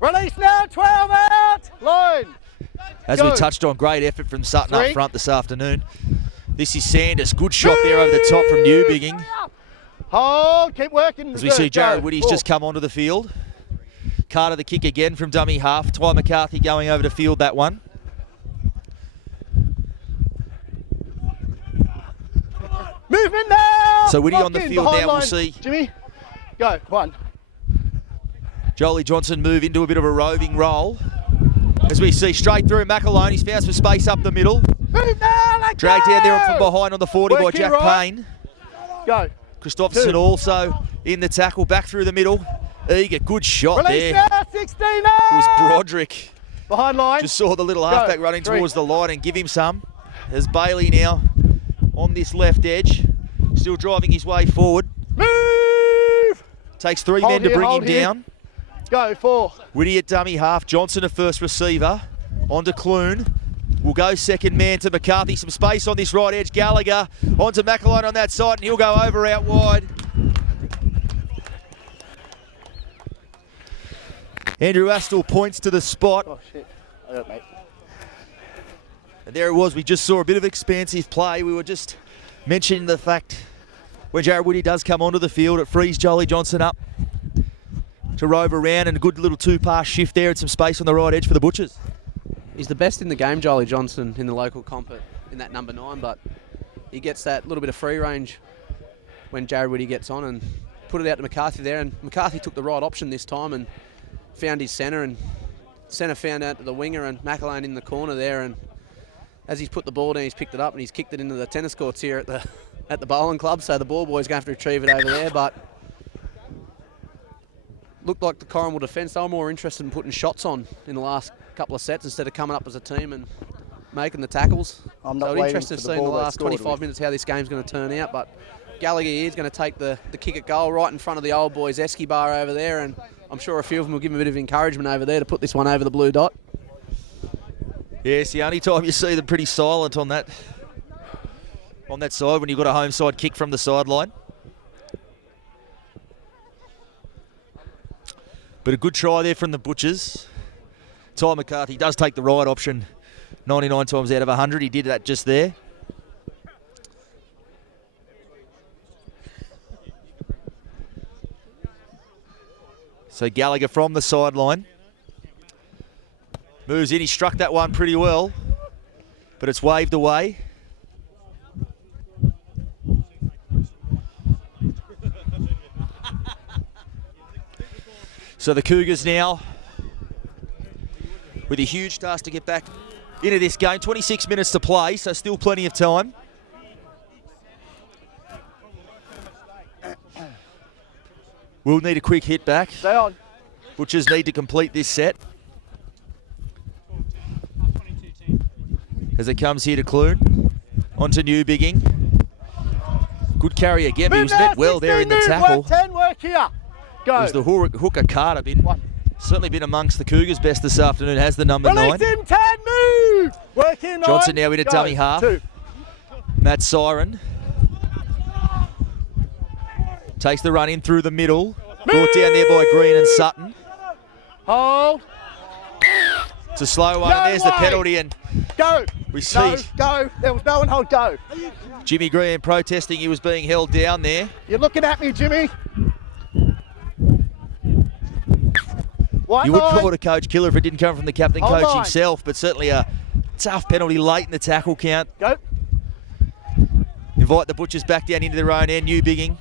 Release now. 12 out. Line. As we touched on, great effort from Sutton 3. up front this afternoon. This is Sanders. Good shot there over the top from Newbigging. Hold. Keep working. As we see Jared Go. Whitty's 4. just come onto the field. Carter the kick again from dummy half. Ty McCarthy going over to field that one. Movement now. So Whitty Lock on the in, field behind now. We'll line. see Jimmy. Go. 1. Jolie Johnson move into a bit of a roving role. As we see straight through McAlone. He's found some space up the middle. Move now. Let Dragged go. down there from behind on the 40 by Work here, Jack right. Payne. Go. Christopherson 2. also in the tackle. Back through the middle. Eager. Good shot Release there. now. 16 It out. was Broderick. Behind line. Just saw the little Go. halfback running 3. towards the line and give him some. There's Bailey now on this left edge. Still driving his way forward. Move. Takes 3 Hold men to here, bring him hold here. down. Go. 4. Whitty at dummy half. Johnson a first receiver. On to Clune. Will go second man to McCarthy. Some space on this right edge. Gallagher on to McAlone on that side, and he'll go over out wide. Andrew Astle points to the spot. Oh, shit. I got it, mate. And there it was. We just saw a bit of expansive play. We were just mentioning the fact when Jared Woody does come onto the field, it frees Jolie Johnson up to rove around, and a good little two-pass shift there and some space on the right edge for the Butchers. He's the best in the game, Jolie Johnson, in the local comp in that number 9, but he gets that little bit of free range when Jared Woody gets on and put it out to McCarthy there, and McCarthy took the right option this time and found his centre, and centre found out to the winger, and McElwain in the corner there, and as he's put the ball down, he's picked it up and he's kicked it into the tennis courts here at the bowling club, so the ball boy's going to have to retrieve it over there, but looked like the Corrimal defence, they were more interested in putting shots on in the last couple of sets instead of coming up as a team and making the tackles. I'm not so waiting interested to for see the in the ball they last scored 25 with. minutes how this game's going to turn out, but Gallagher here is going to take the kick at goal right in front of the old boys Escobar over there, and I'm sure a few of them will give him a bit of encouragement over there to put this one over the blue dot. Yeah, it's the only time you see them pretty silent on that side when you've got a home side kick from the sideline. But a good try there from the Butchers. Ty McCarthy does take the right option 99 times out of 100. He did that just there. So Gallagher from the sideline moves in. He struck that one pretty well, but it's waved away. So the Cougars now with a huge task to get back into this game. 26 minutes to play, so still plenty of time. We'll need a quick hit back. Stay on. Butchers need to complete this set. As it comes here to Clune. On to New Bigging. Good carry again, but he was met well there in the tackle. Work 10, work here. Go. It was the hooker Carter. Certainly been amongst the Cougars' best this afternoon, has the number Release 9. him, 10, move. Work in, 9. Johnson now in a dummy half. 2. Matt Siren takes the run in through the middle. Brought down there by Green and Sutton. Hold. It's a slow one, No and there's the way. penalty. And Go. we see No, go. There was no one hold. Go. Jimmy Green protesting he was being held down there. You're looking at me, Jimmy. One You would line. call it a coach killer if it didn't come from the captain Hold coach line. himself, but certainly a tough penalty late in the tackle count. Go. Invite the Butchers back down into their own end. New Bigging.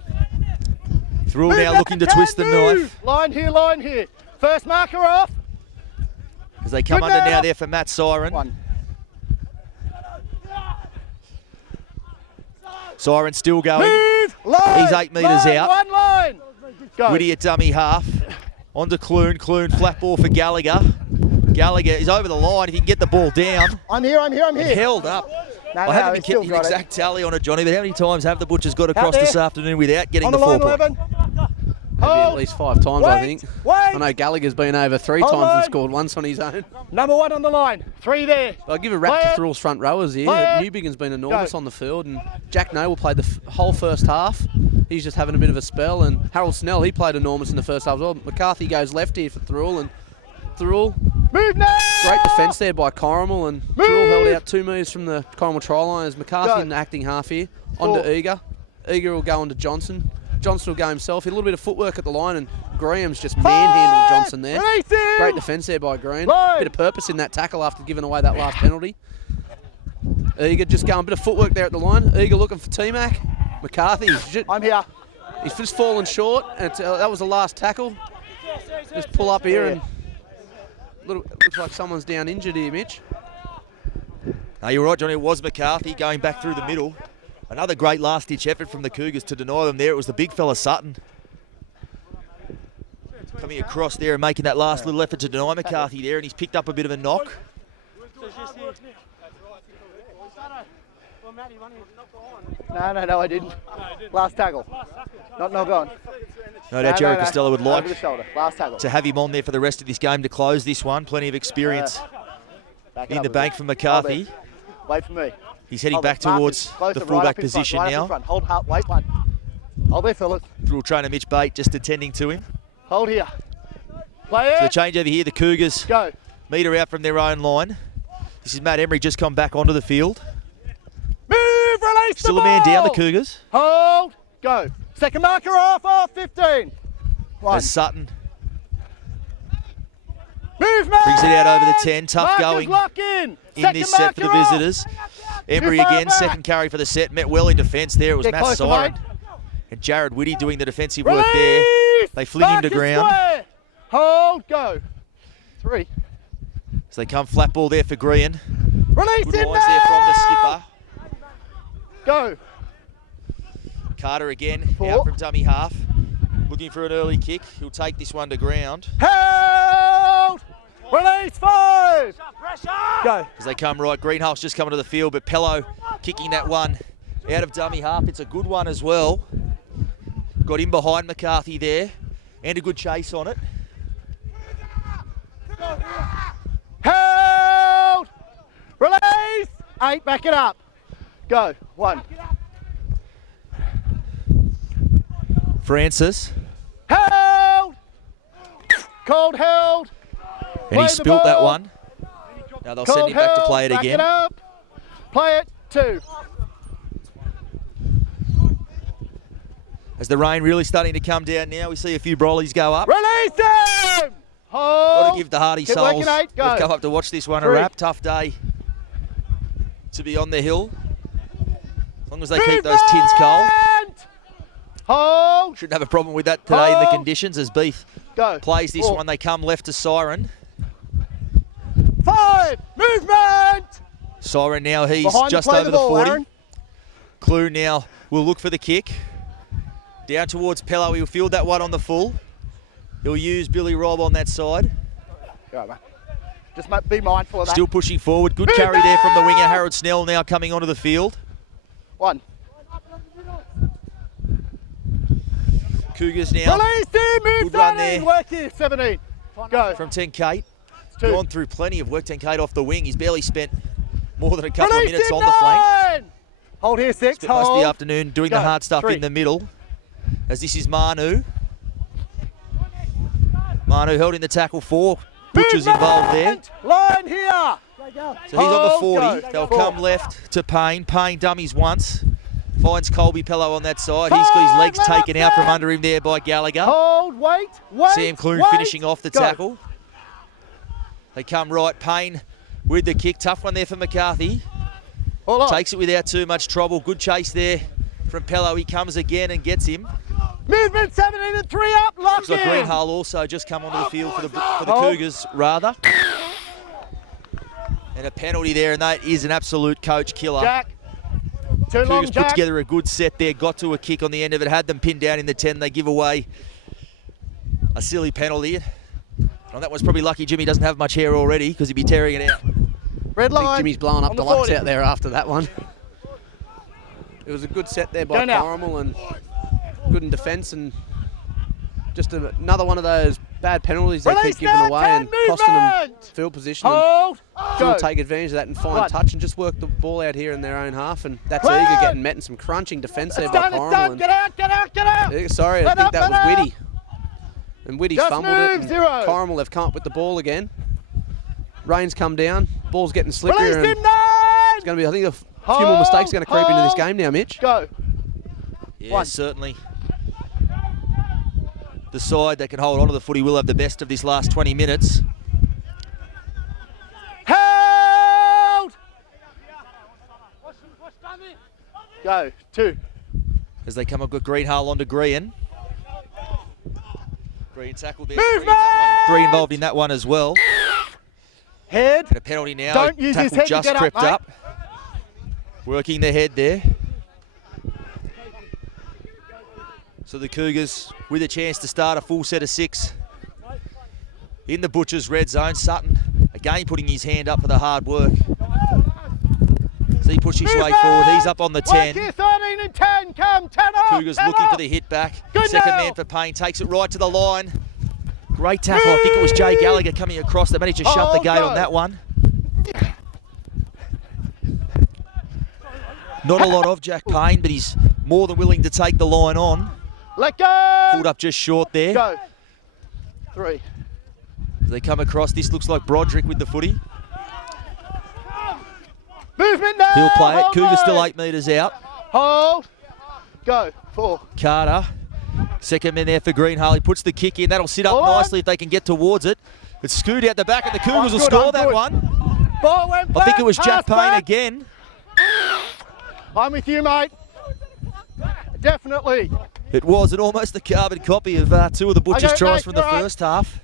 Through Move now that looking to 10, twist the move. knife Line here, line here. First marker off. as they come Good under now. now there for Matt Siren. 1. Siren still going. Move. Line. He's 8 metres line, out. One line. Go. Whitty at dummy half. On to Clune. Clune flat ball for Gallagher. Gallagher is over the line if he can get the ball down. I'm here, I'm here, I'm And here. held up. No, I haven't he's been kept still an got it. exact tally on it, Johnny, but how many times have the Butchers got across there. this afternoon without getting On the the 4 line, point? 11. Maybe at Hold. least 5 times, I Wait, think. wait. I know Gallagher's been over 3 Hold times and on. scored once on his own. Number 1 on the line. 3 there. I'll give a rap Play to it. Thirroul's front rowers here. Play it. Newbigin's been enormous Go. on the field, and Jack Noble played the whole first half. He's just having a bit of a spell, and Harold Snell, he played enormous in the first half as well. McCarthy goes left here for Thirroul, and Thirroul, Move now. great defence there by Corrimal, and Thirroul held out 2 metres from the Corrimal try line as McCarthy Go. in the acting half here. On to 4. Eager. Eager will go on to Johnson. Johnson will go himself. A little bit of footwork at the line, and Graham's just manhandled Johnson there. Release him. Great defence there by Green. Line. Bit of purpose in that tackle after giving away that last penalty. Eager just going a bit of footwork there at the line. Eager looking for T-Mac. McCarthy, I'm here. he's just fallen short, and that was the last tackle. Just pull up here, and looks like someone's down injured here, Mitch. No, you're right, Johnny. It was McCarthy going back through the middle. Another great last-ditch effort from the Cougars to deny them there. It was the big fella Sutton coming across there and making that last little effort to deny McCarthy there, and he's picked up a bit of a knock. No, I didn't. Last tackle. Not knock on. No doubt Jerry no. Costello would Over like the shoulder. Last tackle. to have him on there for the rest of this game to close this one. Plenty of experience Back it in up the a bank bit. from McCarthy. Hold there. Wait for me. He's heading Hold back it. Mark towards it. Closer, the right fullback up in front, position right up in now. front. Hold hard. Wait one. Hold there, fellas. Through trainer Mitch Bate just attending to him. Hold here. Play So the it. change over here, the Cougars Go. meter out from their own line. This is Matt Emery just come back onto the field. Move. Release Still the a man down, the ball. Cougars. Hold. go. Second marker off 15. One. As Sutton Movement! brings it out over the 10. Tough Markers going lock in this set for the marker off. visitors. Embry 2-5 again, back. second carry for the set. Met well in defence there. It was Get Matt closer, Siren. mate. And Jared Whitty doing the defensive work there. Release! They fling him to Marker ground. square. Hold, go. 3. So they come flat ball there for Green. Release Good in lines there from the skipper. Go. Carter again, 4. out from dummy half. Looking for an early kick. He'll take this one to ground. Held! Release 5. Go. As they come right, Greenhalgh's just coming to the field, but Pello kicking that one out of dummy half. It's a good one as well. Got in behind McCarthy there, and a good chase on it. Held! Release! 8, back it up. Go. 1. Francis, Held! Cold held. and Play he the spilt that ball. one. Now they'll Cold send him back to held. play it Back again. it up. Play it 2. As the rain really starting to come down now, we see a few brollies go up. Release him! Hold. Got to give the hardy Keep souls working, 8. Go. who've come up to watch this one a 3. wrap. Tough day to be on the hill. As long as they keep those tins cold. Movement! Hold. Shouldn't have a problem with that today in the Hold. conditions as Beef Go. plays this 4. one. They come left to Siren. 5. Movement! Siren now, he's Behind just play over the the ball, 40. Aaron. Clue now will look for the kick. Down towards Pello, he'll field that one on the full. He'll use Billy Robb on that side. Go, mate. Just be mindful of that. Still pushing forward. Good carry there from the winger. Harold Snell now coming onto the field. 1. Cougars now Release him! Move Good run 13. there. Work here. 17. Go. from 10 Kate. 2. Gone through plenty of work. 10 Kate off the wing. He's barely spent more than a couple Release of minutes him, on the flank. 9. Hold here 6. Spent most of Hold. the afternoon doing the Go. hard stuff 3. in the middle. As this is Manu. Manu held in the tackle 4. Butcher's involved there. Movement! Line here. So he's on the Hold, 40. go. They'll 4. come left to Payne. Payne dummies once. Finds Colby Pello on that side. He's got his legs Hold, taken out from left. under him there by Gallagher. Hold. Wait. Sam Clune wait. finishing off the Go. tackle. They come right. Payne with the kick. Tough one there for McCarthy. Hold on. Takes it without too much trouble. Good chase there from Pello. He comes again and gets him. Movement 17 and 3 up. Lock Looks like in. Greenhalgh also just come onto the field for the Hold. Cougars, rather. And a penalty there, and that is an absolute coach killer. Jack. Too long, Cougars Jack. put together a good set there, got to a kick on the end of it, had them pinned down in the 10. They give away a silly penalty. And that one's probably lucky Jimmy doesn't have much hair already because he'd be tearing it out. Red I think line. Jimmy's blowing up on the the lights 40. out there after that one. It was a good set there by Go now. Corrimal and good in defence, and just another one of those bad penalties they Release keep giving now, away 10 and costing them movement. field position. And Hold. We'll Go. take advantage of that and fine 1. touch and just work the ball out here in their own half, and that's Clear. Eager getting met in some crunching defence there It's by done. It's Corrimal. done. And Get out. Get out. Get out. Sorry, I Let think up, that let was up. Whitty. And Whitty's Just fumbled move, it. And 0. Corrimal have come up with the ball again. Rain's come down. Ball's getting slipperier. Release And him 9. it's going to be, I think, a few more mistakes are going to creep into this game now, Mitch. Go. Yeah, 1. certainly. The side that can hold on to the footy will have the best of this last 20 minutes. Held. Go. 2. As they come up with Greenhalgh onto Green. Green tackle there. Movement! Three in that one. 3 involved in that one as well. Head. And a penalty now. Don't use his Tackle head to just get up, crept mate. up. Working the head there. So the Cougars with a chance to start a full set of 6 in the Butchers red zone. Sutton again putting his hand up for the hard work. So he pushes his way forward. He's up on the 10. Work here, 13 and 10. Come, 10 up. Cougars 10 looking up. for the hit back. Good Second now. man for Payne. Takes it right to the line. Great tackle. I think it was Jay Gallagher coming across. They managed to shut the Oh, gate go. on that one. Not a lot of Jack Payne, but he's more than willing to take the line on. Let go. Pulled up just short there. Go. 3. As they come across, this looks like Broderick with the footy. Movement now. He'll play it. Hold Cougars still line. 8 metres out. Hold. go. 4. Carter, second man there for Greenhill. He puts the kick in. That'll sit up nicely if they can get towards it. It's screwed out the back, and the Cougars will score that one. Ball went I think it was back, Jack pass Payne back. again. I'm with you, mate. Definitely. It was an almost a carbon copy of two of the Butchers' Okay, tries mate, from the alright. first half.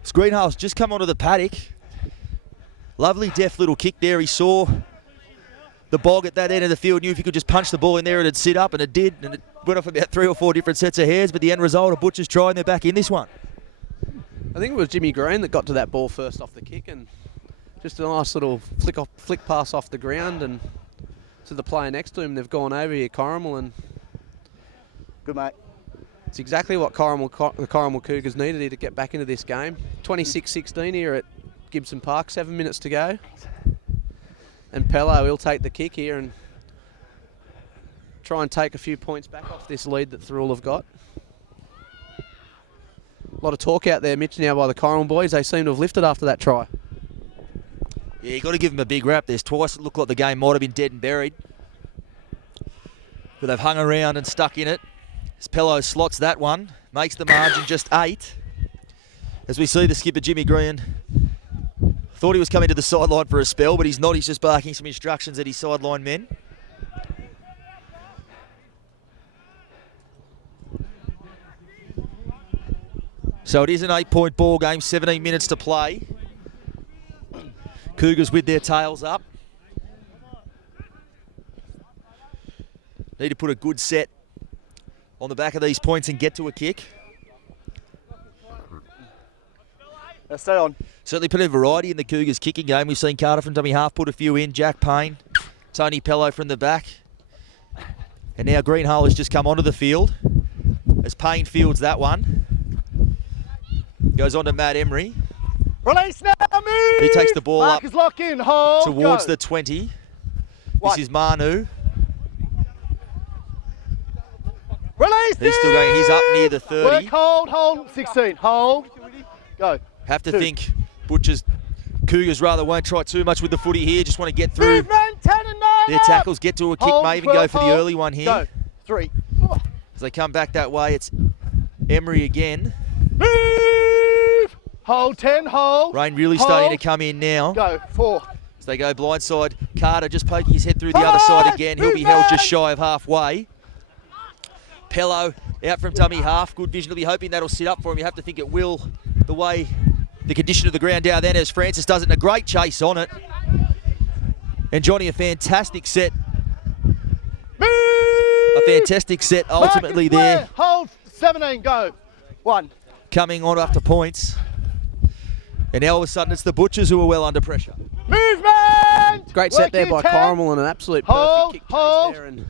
It's Greenhill's just come onto the paddock. Lovely deft little kick there. He saw the bog at that end of the field, knew if he could just punch the ball in there, it'd sit up, and it did. And it went off about 3 or 4 different sets of hands, but the end result, a Butchers' try, and they're back in this one. I think it was Jimmy Green that got to that ball first off the kick, and just a nice little flick pass off the ground, and to the player next to him. They've gone over here, Corrimal, and Good, mate. it's exactly what the Corrimal Cougars needed here to get back into this game. 26-16 here at Gibson Park, 7 minutes to go. And Pello, he'll take the kick here and try and take a few points back off this lead that Thirroul have got. A lot of talk out there, Mitch, now by the Corrimal boys. They seem to have lifted after that try. Yeah, you got to give them a big rap. There's twice it looked like the game might have been dead and buried. But they've hung around and stuck in it. As Pello slots that one, makes the margin just 8. As we see the skipper, Jimmy Green, thought he was coming to the sideline for a spell, but he's not. He's just barking some instructions at his sideline men. So it is an 8-point ball game, 17 minutes to play. Cougars with their tails up. Need to put a good set on the back of these points and get to a kick. Now stay on. Certainly plenty of variety in the Cougars kicking game. We've seen Carter from dummy half put a few in, Jack Payne, Tony Pello from the back. And now Greenhill has just come onto the field as Payne fields that one. Goes on to Matt Emery. Release now, move! He takes the ball Marcus up lock in, hold, towards go. the 20. One. This is Manu. Release He's still going. He's up near the 30. Work, hold, 16, hold, go. Have to 2. think Butchers, Cougars rather won't try too much with the footy here. Just want to get through Movement, 10 and 9 their up. tackles, get to a kick, Hold, may even go 12, for the hold, early one here. Go, 3. As they come back that way, it's Emery again. Move! Hold, 10, hold. Rain really starting to hold, come in now. Go, 4. As they go blindside, Carter just poking his head through the other side again. He'll be held just shy of halfway. Pello out from dummy half. Good vision. He'll be hoping that'll sit up for him. You have to think it will. The way the condition of the ground down there, as Francis does it, and a great chase on it. And Johnny, a fantastic set. A fantastic set ultimately Marcus there. Blair, hold, 17, go. 1. Coming on after points. And now all of a sudden it's the Butchers who are well under pressure. Movement! Great set Work there in, by 10. Corrimal and an absolute perfect Hold, kick chase hold. there. And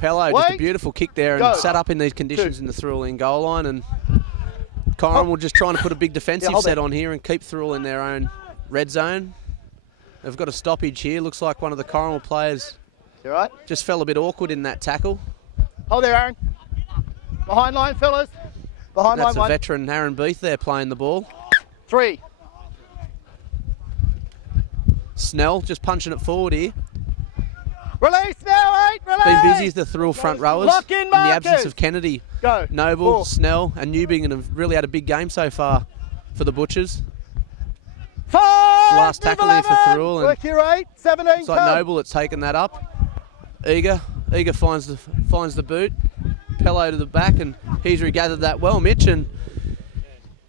Pello, just a Wait. beautiful kick there and Go. sat up in these conditions 2. in the Thirroul in goal line. And Corrimal just trying to put a big defensive hold set it. on here and keep Thirroul in their own red zone. They've got a stoppage here. Looks like one of the Corrimal players You all right? just fell a bit awkward in that tackle. Hold there, Aaron. Behind line, fellas. Behind That's line, a 1. veteran, Aaron Beath there playing the ball. 3. Snell just punching it forward here. Release now, 8. Release. Been busy as the Thirroul front rowers. Lock in, in the absence Marcus. of Kennedy, Go. Noble, 4. Snell and Newbingen have really had a big game so far for the Butchers. 5. Last tackle here for Thirroul, and Work here, 8. 17. it's like come. Noble that's taken that up. Eager finds the boot. Pello to the back, and he's regathered that well, Mitch, and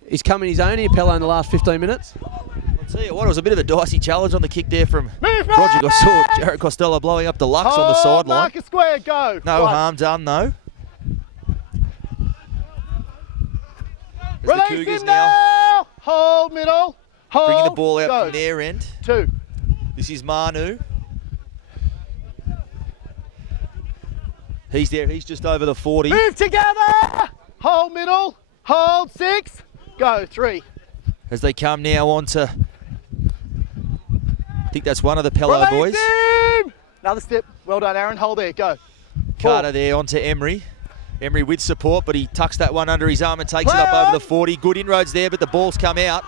he's come in his own here, Pello, in the last 15 minutes. I'll tell you what, it was a bit of a dicey challenge on the kick there from Movement! Roger. I saw Jared Costello blowing up Deluxe on the Hold, sideline. Marcus square, go. No 1. harm done though. As the Release Cougars him now now. Hold middle. Hold. bringing the ball out go. from their end. 2. This is Manu. He's there, he's just over the 40. Move together. Hold middle. Hold 6. Go 3. As they come now on to, I think that's one of the Pello Release boys. him. Another step. Well done, Aaron. Hold there. Go. 4. Carter there onto Emery. Emery with support, but he tucks that one under his arm and takes it up over the 40. Good inroads there, but the ball's come out.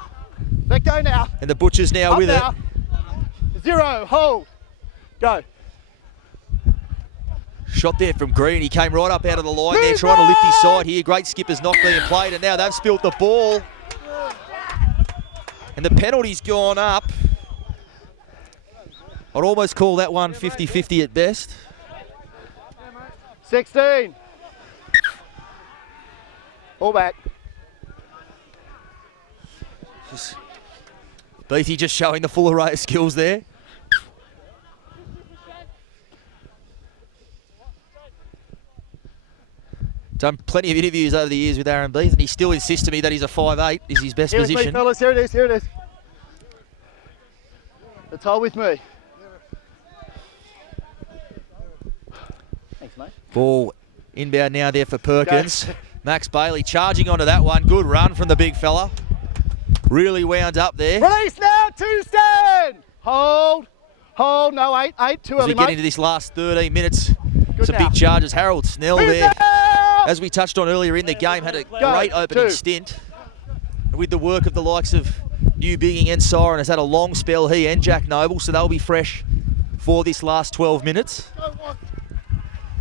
Let go now. And the Butchers now Up with now. it. 0. Hold. Go. Shot there from Green. He came right up out of the line there, trying to lift his side here. Great skipper's knock being played, and now they've spilt the ball. And the penalty's gone up. I'd almost call that one 50-50 at best. 16. All back. Beatty just showing the full array of skills there. Done plenty of interviews over the years with Aaron Beath, and he still insists to me that he's a 5'8", is his best position. Here with me, fellas. Here it is. Here it is. It's all with me. Thanks, mate. Ball inbound now there for Perkins. Go. Max Bailey charging onto that one. Good run from the big fella. Really wound up there. Release now, 2 stand. Hold. Hold, no, 8, too early, As we get into this last 13 minutes, good some now. big charges. Harold Snell Move there. now. As we touched on earlier in the game, had a great opening 2. stint. With the work of the likes of New Bigging and Siren, has had a long spell, he and Jack Noble, so they'll be fresh for this last 12 minutes.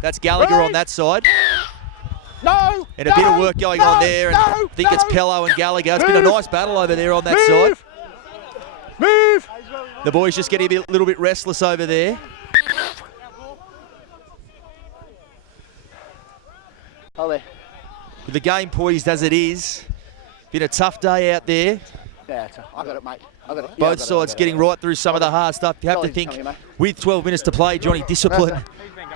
That's Gallagher on that side. No. And a bit of work going on there, and I think it's Pello and Gallagher. It's been a nice battle over there on that side. Move. The boys just getting a little bit restless over there. Hold there. With the game poised as it is, been a tough day out there. Yeah, I got it, mate. I got it. Both sides getting right through some of the hard stuff. You have to think, with 12 minutes to play, Johnny, discipline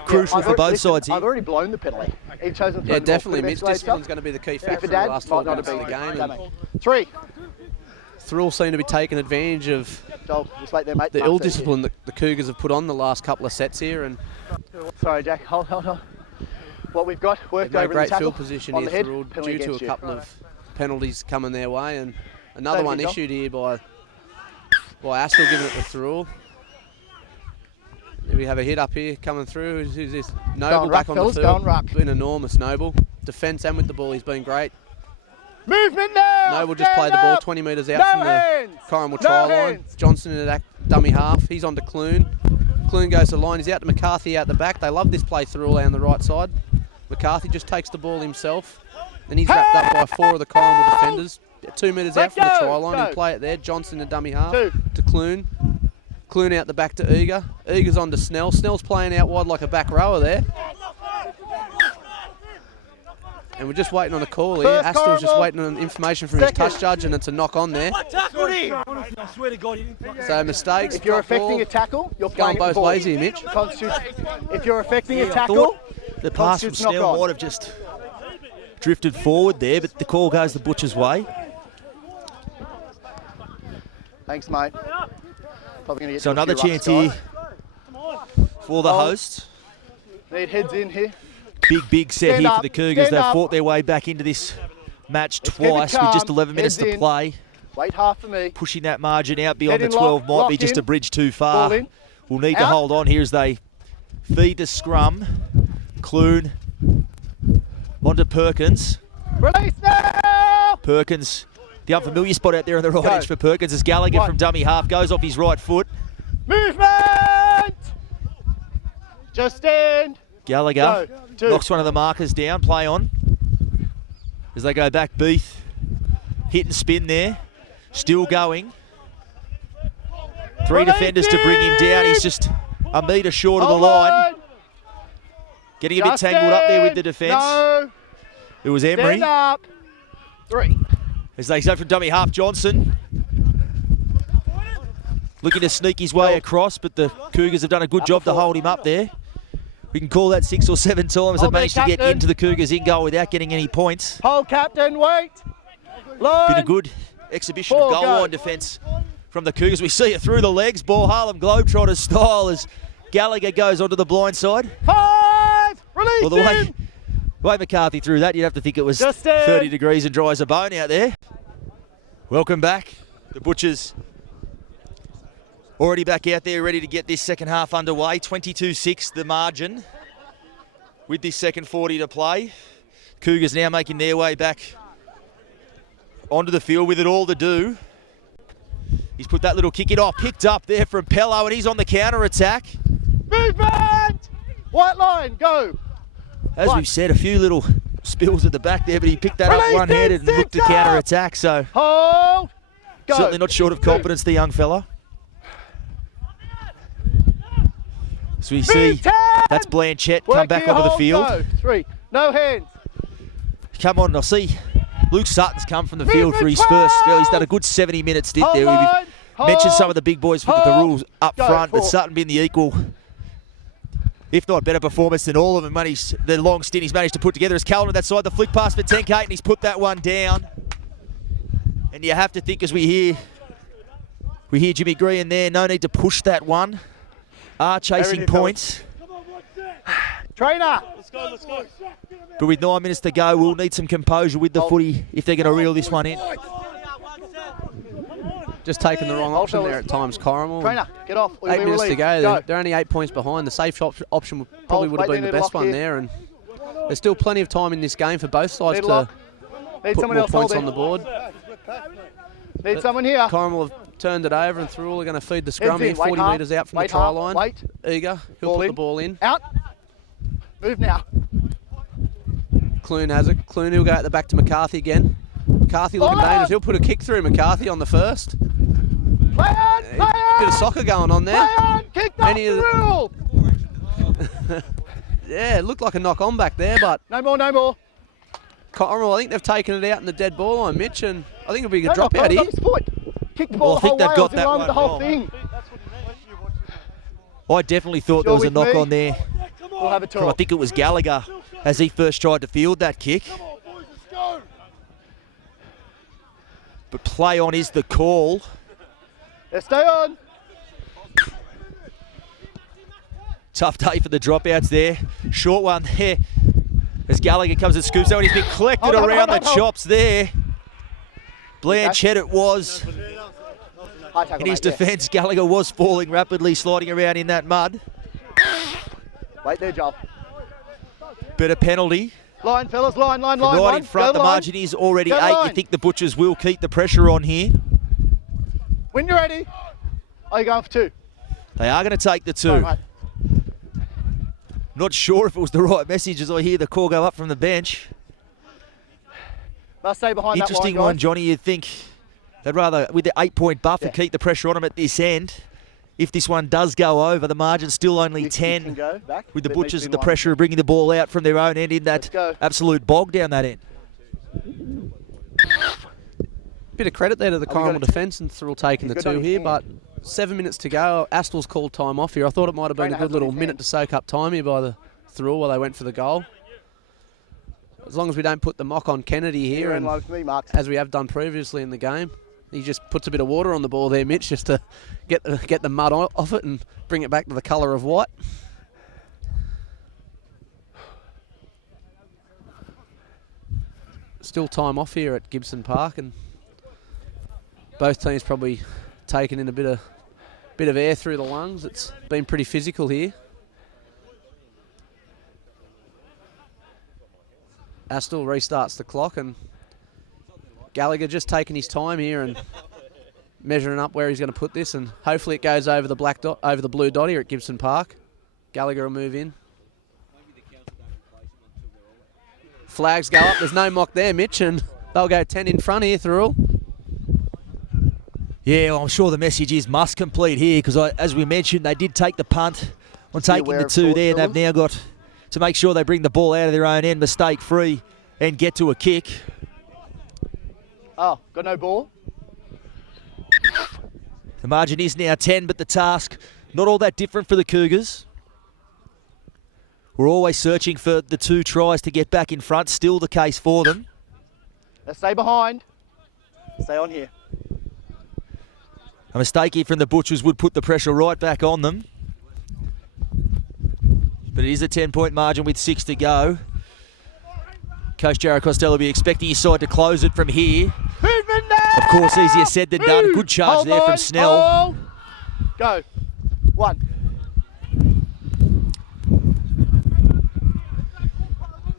crucial for both sides here. I've already blown the penalty. He's chosen Yeah, definitely. Mitch, discipline's going to be the key factor for the last 12 minutes of the game. And 3. Thirroul seem to be taking advantage of just wait there, mate. the ill discipline that the Cougars have put on the last couple of sets here. And sorry, Jack. Hold. What we've got worked over great the tackle field position on here, the head, Thirroul, due to a you. couple of penalties coming their way, and another one issued here by Astrel, giving it to Thirroul. We have a hit up here coming through. Who's this? Noble back on the field. Been enormous, Noble. Defence and with the ball, he's been great. Movement now. Noble just played the ball 20 metres out from the Corrimal try line. Johnson in that dummy half. He's on to Clune. Clune goes to the line. He's out to McCarthy out the back. They love this play through all down the right side. McCarthy just takes the ball himself. Then he's wrapped up by 4 of the Corrimal defenders. 2 metres out from the try line. He'll play it there. Johnson in dummy half to Clune. Clune out the back to Eager. Eager's on to Snell. Snell's playing out wide like a back rower there. And we're just waiting on a call here. Astor's just waiting on information from his touch judge, and it's a knock on there. So mistakes. If you're affecting a tackle, you're going both ways here, Mitch. If you're affecting a tackle, the pass from Snell might have just drifted forward there, but the call goes the Butcher's way. Thanks, mate. So another chance here for the hosts. Need heads in here. Big set here for the Cougars. They've fought their way back into this match twice with just 11 minutes to play. Wait half for me. Pushing that margin out beyond the 12 might be just a bridge too far. We'll need to hold on here as they feed the scrum. Clune onto Perkins. Release now! Perkins, the unfamiliar spot out there on the right edge for Perkins as Gallagher from dummy half goes off his right foot. Movement! Just stand. Gallagher knocks one of the markers down. Play on. As they go back, Beath. Hit and spin there. Still going. 3 defenders to bring him down. He's just a metre short of the line. Getting a bit tangled up there with the defence. It was Emery. Stand up. 3. As they go from dummy half, Johnson. Looking to sneak his way across, but the Cougars have done a good job to hold him up there. We can call that 6 or 7 times. They've managed to get into the Cougars in goal without getting any points. Hold, captain, wait. Line. Been a good exhibition of goal line defence from the Cougars. We see it through the legs. Ball Harlem Globetrotters style as Gallagher goes onto the blind side. 5. Release the way McCarthy threw that, you'd have to think it was 30 degrees and dry as a bone out there. Welcome back. The Butchers already back out there, ready to get this second half underway. 22-6 the margin with this second 40 to play. Cougars now making their way back onto the field with it all to do. He's put that little kick it off, picked up there from Pello, and he's on the counter-attack. Movement! White line, go. As we've said, a few little spills at the back there, but he picked that up one-handed and looked to counter-attack, so Hold. Go. certainly not short of confidence, the young fella. So we see that's Blanchett come back onto the field. Go. 3. No hands. Come on, I'll see Luke Sutton's come from the field for his first spell. He's done a good 70-minute stint there. We've mentioned some of the big boys for the Thirroul up front, but Sutton being the equal, if not better performance than all of them. The long stint he's managed to put together as Calvin on that side, the flick pass for 10K, and he's put that one down. And you have to think as we hear Jimmy Green there, no need to push that one. Are chasing points. Trainer. Let's go. But with 9 minutes to go, we'll need some composure with the footy if they're going to reel this one in. Just taking the wrong option there at times, Corrimal. Trainer, get off. 8 minutes to go. They're only 8 points behind. The safe option probably would have been the best one there, and there's still plenty of time in this game for both sides to put more points on the board. Need someone here. Corrimal have turned it over, and Thirroul are going to feed the scrum here, 40 metres out from the try line. Eager, he'll put the ball in. Out. Move now. Clune has it. Clune, he'll go at the back to McCarthy again. McCarthy looking dangerous. He'll put a kick through McCarthy on the first. Play on, play on. Bit of soccer going on there. Play on, kicked off Thirroul. Yeah, it looked like a knock on back there, but No more. Corrimal, I think they've taken it out in the dead ball line, Mitch, and I think it'll be a drop out here. Kicked the ball Well, I think the they've whole got way. that I was in line with the whole one thing. I definitely thought there was a Sure with knock me. on there. We'll have a From, I talk. think it was Gallagher as he first tried to field that kick. But play on is the call. Let's stay on. Tough day for the dropouts there. Short one there as Gallagher comes and scoops out, and he's been collected around the chops there. Blanchett it was. High tackle, In his mate, yeah. defence, Gallagher was falling rapidly, sliding around in that mud. Wait there, Joel. But a penalty. Line, fellas, line. Right in front, the margin is already 8. You think the Butchers will keep the pressure on here? When you're ready. Are you going for 2? They are going to take the 2. Sorry, mate. Not sure if it was the right message as I hear the call go up from the bench. Must stay behind Interesting that line, one, guys. Johnny. You'd think they'd rather, with the 8-point buffer, keep the pressure on them at this end. If this one does go over, the margin's still only You 10. can go back. With the There needs Butchers to and be the line. pressure of bringing the ball out from their own end in that go. absolute bog down that end. Bit of credit there to the Corrimal defence and Thirroul taking the He's good 2 on here, his but 7 minutes to go. Astel's called time off here. I thought it might have been a Trainer good has little on his minute hand. to soak up time here by the Thirroul while they went for the goal. As long as we don't put the mock on Kennedy here, You're in and line with me, Mark. as we have done previously in the game, he just puts a bit of water on the ball there, Mitch, just to get the mud off it and bring it back to the colour of white. Still time off here at Gibson Park, and both teams probably taking in a bit of air through the lungs. It's been pretty physical here. Astel restarts the clock, and Gallagher just taking his time here and measuring up where he's going to put this, and hopefully it goes over the black dot, over the blue dot here at Gibson Park. Gallagher will move in. Flags go up. There's no mock there, Mitch, and they'll go 10 in front here, Thirroul. Yeah, well, I'm sure the message is must complete here because, as we mentioned, they did take the punt on taking aware the of 2 thought, there. They've fellas? now got to make sure they bring the ball out of their own end, mistake-free, and get to a kick. Oh, got no ball. The margin is now 10, but the task not all that different for the Cougars. We're always searching for the 2 tries to get back in front. Still the case for them. Let's stay behind. Stay on here. A mistake here from the Butchers would put the pressure right back on them. But it is a 10-point margin with 6 to go. Coach Jared Costello will be expecting his side to close it from here. Movement now! Of course, easier said than done. Good charge Hold there from on, Snell. hold. Go. 1.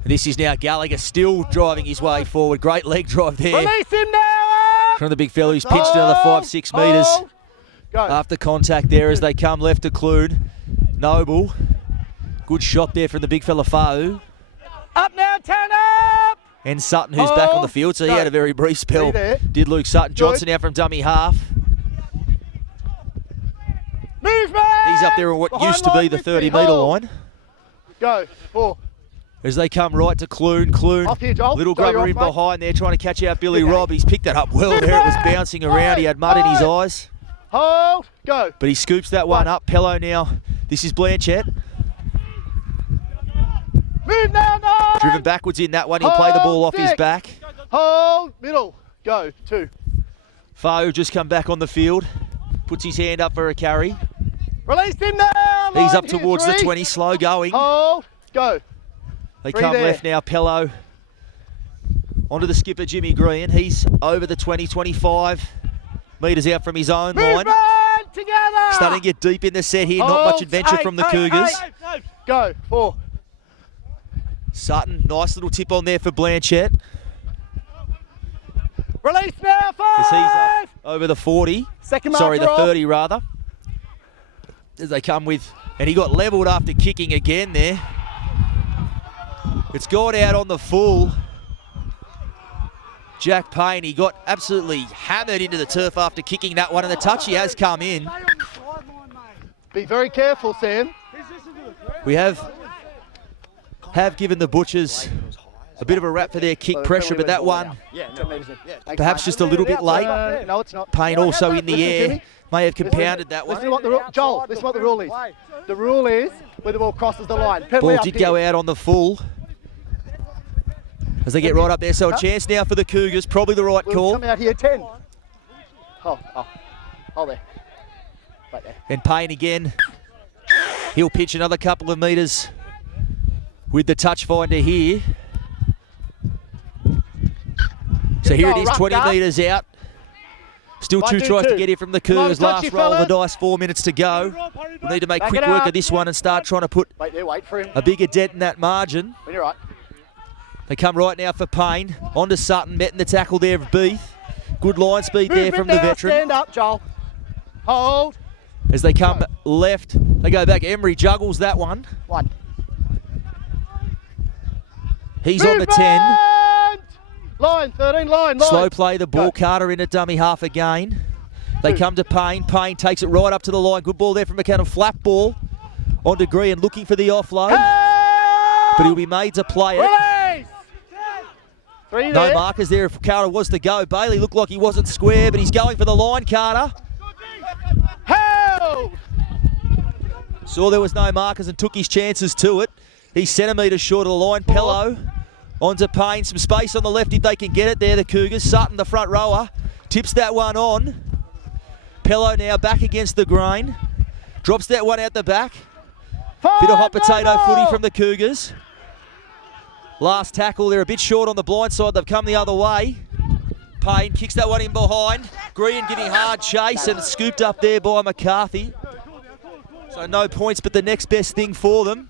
This is now Gallagher still driving his way forward. Great leg drive there Release him now! from the big fellow who's pinched another 5-6 metres Go. after contact there as they come left to Clune. Noble Good shot there from the big fella Thirroul. Up now, turn up! And Sutton, who's back on the field, so he had a very brief spell. Did Luke Sutton. Johnson out from dummy half. Movement! He's up there on what used to be the 30-metre line. Go. 4. As they come right to Clune. Clune, Off here, Joel. little Joel, grubber you're in off, mate. behind there, trying to catch out Billy Robb. He's picked that up well there. It was bouncing around. He had mud in his eyes. Hold. Go. But he scoops that one up. Pello now. This is Blanchett. Move now, 9. Driven backwards in that one. He'll play the ball off his 6. back. Hold. Middle. Go. 2. Thirroul just come back on the field. Puts his hand up for a carry. Release him now. He's Line up here, towards the 3. 20. Slow going. Hold. Go. They 3 come there. left now. Pello onto the skipper, Jimmy Green. He's over the 20, 25 metres out from his own line. Movement together. Starting to get deep in the set here. Not much adventure from the Cougars. Go. 4. Sutton, nice little tip on there for Blanchett. Release now. 5. As he's up over the 40. Second Sorry, the marker off. 30 rather. As they come with, and he got levelled after kicking again there. It's gone out on the full. Jack Payne, he got absolutely hammered into the turf after kicking that one, and the touch he has come in. Be very careful, Sam. We have given the Butchers a bit of a rap for their kick pressure, but that one perhaps just a little bit late. No, it's not. Payne also in the Listen, air Jimmy. may have compounded that Listen to one. what the rule, Joel. Listen to what the rule is. The rule is where the ball crosses the line. Penalty Ball up did here. go out on the full as they get right up there. So a chance now for the Cougars. Probably the right We'll call. come out here 10. Oh, there. Right there. And Payne again. He'll pitch another couple of metres with the touch finder here. So here it is, 20 metres out. Still 2 tries to get here from the Cougars. Last roll of the dice, 4 minutes to go. We'll need to make quick work of this one and start trying to put Wait there, wait for him. a bigger dent in that margin. When you're right. They come right now for Payne. On to Sutton, met in the tackle there of Beath. Good line speed there Movement from the now, veteran. Stand up, Joel. Hold. As they come left, they go back. Emery juggles that one. 1. He's on the 10. Line, 13, line. Slow play, the ball. Carter in at dummy half again. They come to Payne. Payne takes it right up to the line. Good ball there from McCann. Flat ball onto Green, looking for the offload. But he'll be made to play it. Release. 3 No there. markers there if Carter was to go. Bailey looked like he wasn't square, but he's going for the line, Carter. Held. Saw there was no markers and took his chances to it. He's centimetres short of the line. Pello onto Payne. Some space on the left if they can get it there, the Cougars. Sutton, the front rower, tips that one on. Pello now back against the grain. Drops that one out the back. Bit of hot potato footy from the Cougars. Last tackle, they're a bit short on the blind side. They've come the other way. Payne kicks that one in behind. Green giving hard chase and scooped up there by McCarthy. So no points, but the next best thing for them.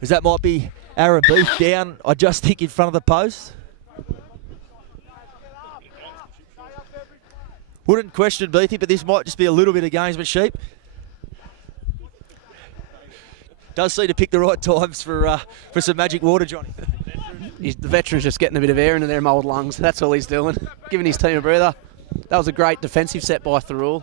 As that might be Aaron Beef down, I just think, in front of the post. Wouldn't question Beathy, but this might just be a little bit of gamesmanship. Does seem to pick the right times for some magic water, Johnny. The veteran's just getting a bit of air into their old lungs. That's all he's doing. Giving his team a breather. That was a great defensive set by Thirroul.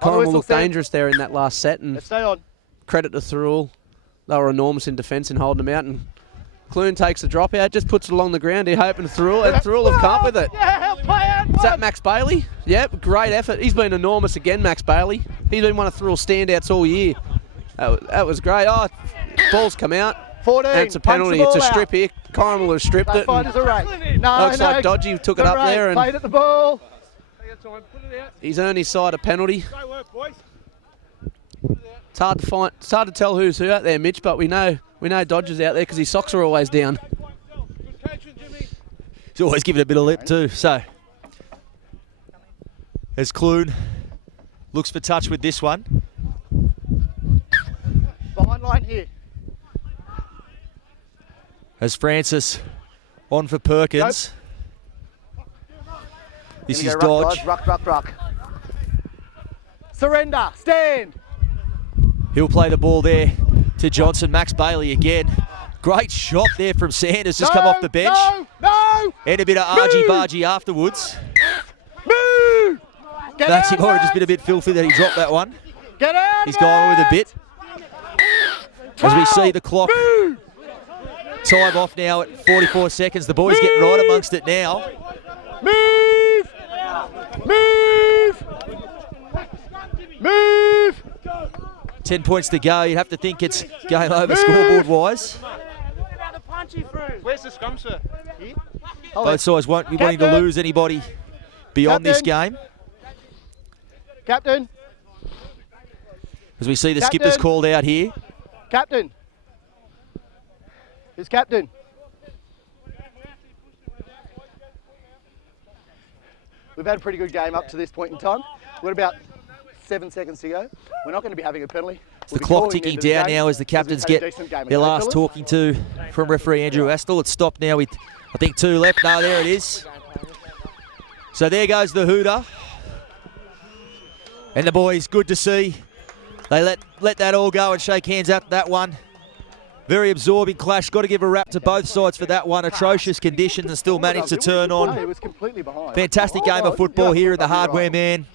Corrimal looked dangerous there in that last set, and Stay on. credit to Thirroul. They were enormous in defence and holding them out. And Clune takes the drop out, just puts it along the ground here, hoping Thirroul, and Thirroul have come up with it. Yeah, play it. Is that Max Bailey? Yep, great effort. He's been enormous again, Max Bailey. He's been one of Thirroul's standouts all year. That was great. Oh, ball's come out. 14. And it's a penalty. It's a strip here. Corrimal has stripped That it. fight and is a race. No, looks like Dodgy took it up there, and played at the ball. he's earned his side a penalty. It's hard to find. It's hard to tell who's who out there, Mitch. But we know Dodger's out there because his socks are always down. He's always giving a bit of lip too. So as Clune looks for touch with this one. Behind line here. As Francis on for Perkins. This is Dodge. Ruck. Surrender. Stand. He'll play the ball there to Johnson. Max Bailey again. Great shot there from Sanders, just come off the bench. No. And a bit of argy-bargy afterwards. Move. Get That's out him. Might have of just been a bit filthy that he dropped that one. Get out. He's going with a bit. As we see the clock time off now at 44 seconds. The boys getting right amongst it now. Move. Move. 10 points to go. You'd have to think it's game over scoreboard-wise. Where's the scrum, sir? Both sides won't be wanting to lose anybody beyond this game. Captain. As we see the skippers called out here. Captain. Who's captain? We've had a pretty good game up to this point in time. We've got about 7 seconds to go. We're not going to be having a penalty. The clock ticking down now as the captains get their last talking to from referee Andrew Astle. It's stopped now with, I think, 2 left. No, there it is. So there goes the hooter. And the boys, good to see. They let that all go and shake hands after that one. Very absorbing clash. Got to give a rap to both sides for that one. Atrocious conditions and still managed to turn on. Fantastic game of football here in the Hardware Man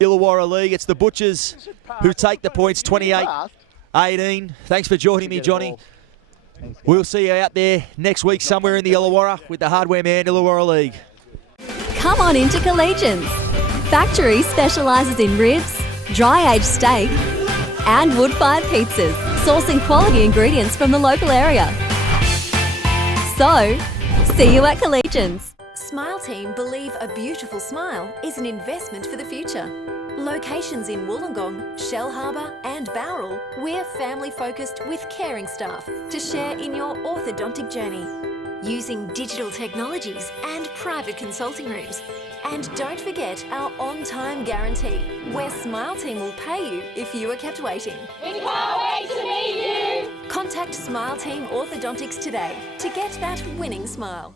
Illawarra League. It's the Butchers who take the points 28-18. Thanks for joining me, Johnny. We'll see you out there next week somewhere in the Illawarra with the Hardware Man Illawarra League. Come on into Collegians. Factory specialises in ribs, dry-aged steak and wood-fired pizzas, sourcing quality ingredients from the local area. So, see you at Collegians. Smile Team believe a beautiful smile is an investment for the future. Locations in Wollongong, Shellharbour and Bowral, we're family-focused with caring staff to share in your orthodontic journey. Using digital technologies and private consulting rooms. And don't forget our on-time guarantee, where Smile Team will pay you if you are kept waiting. We can't wait to meet you. Contact Smile Team Orthodontics today to get that winning smile.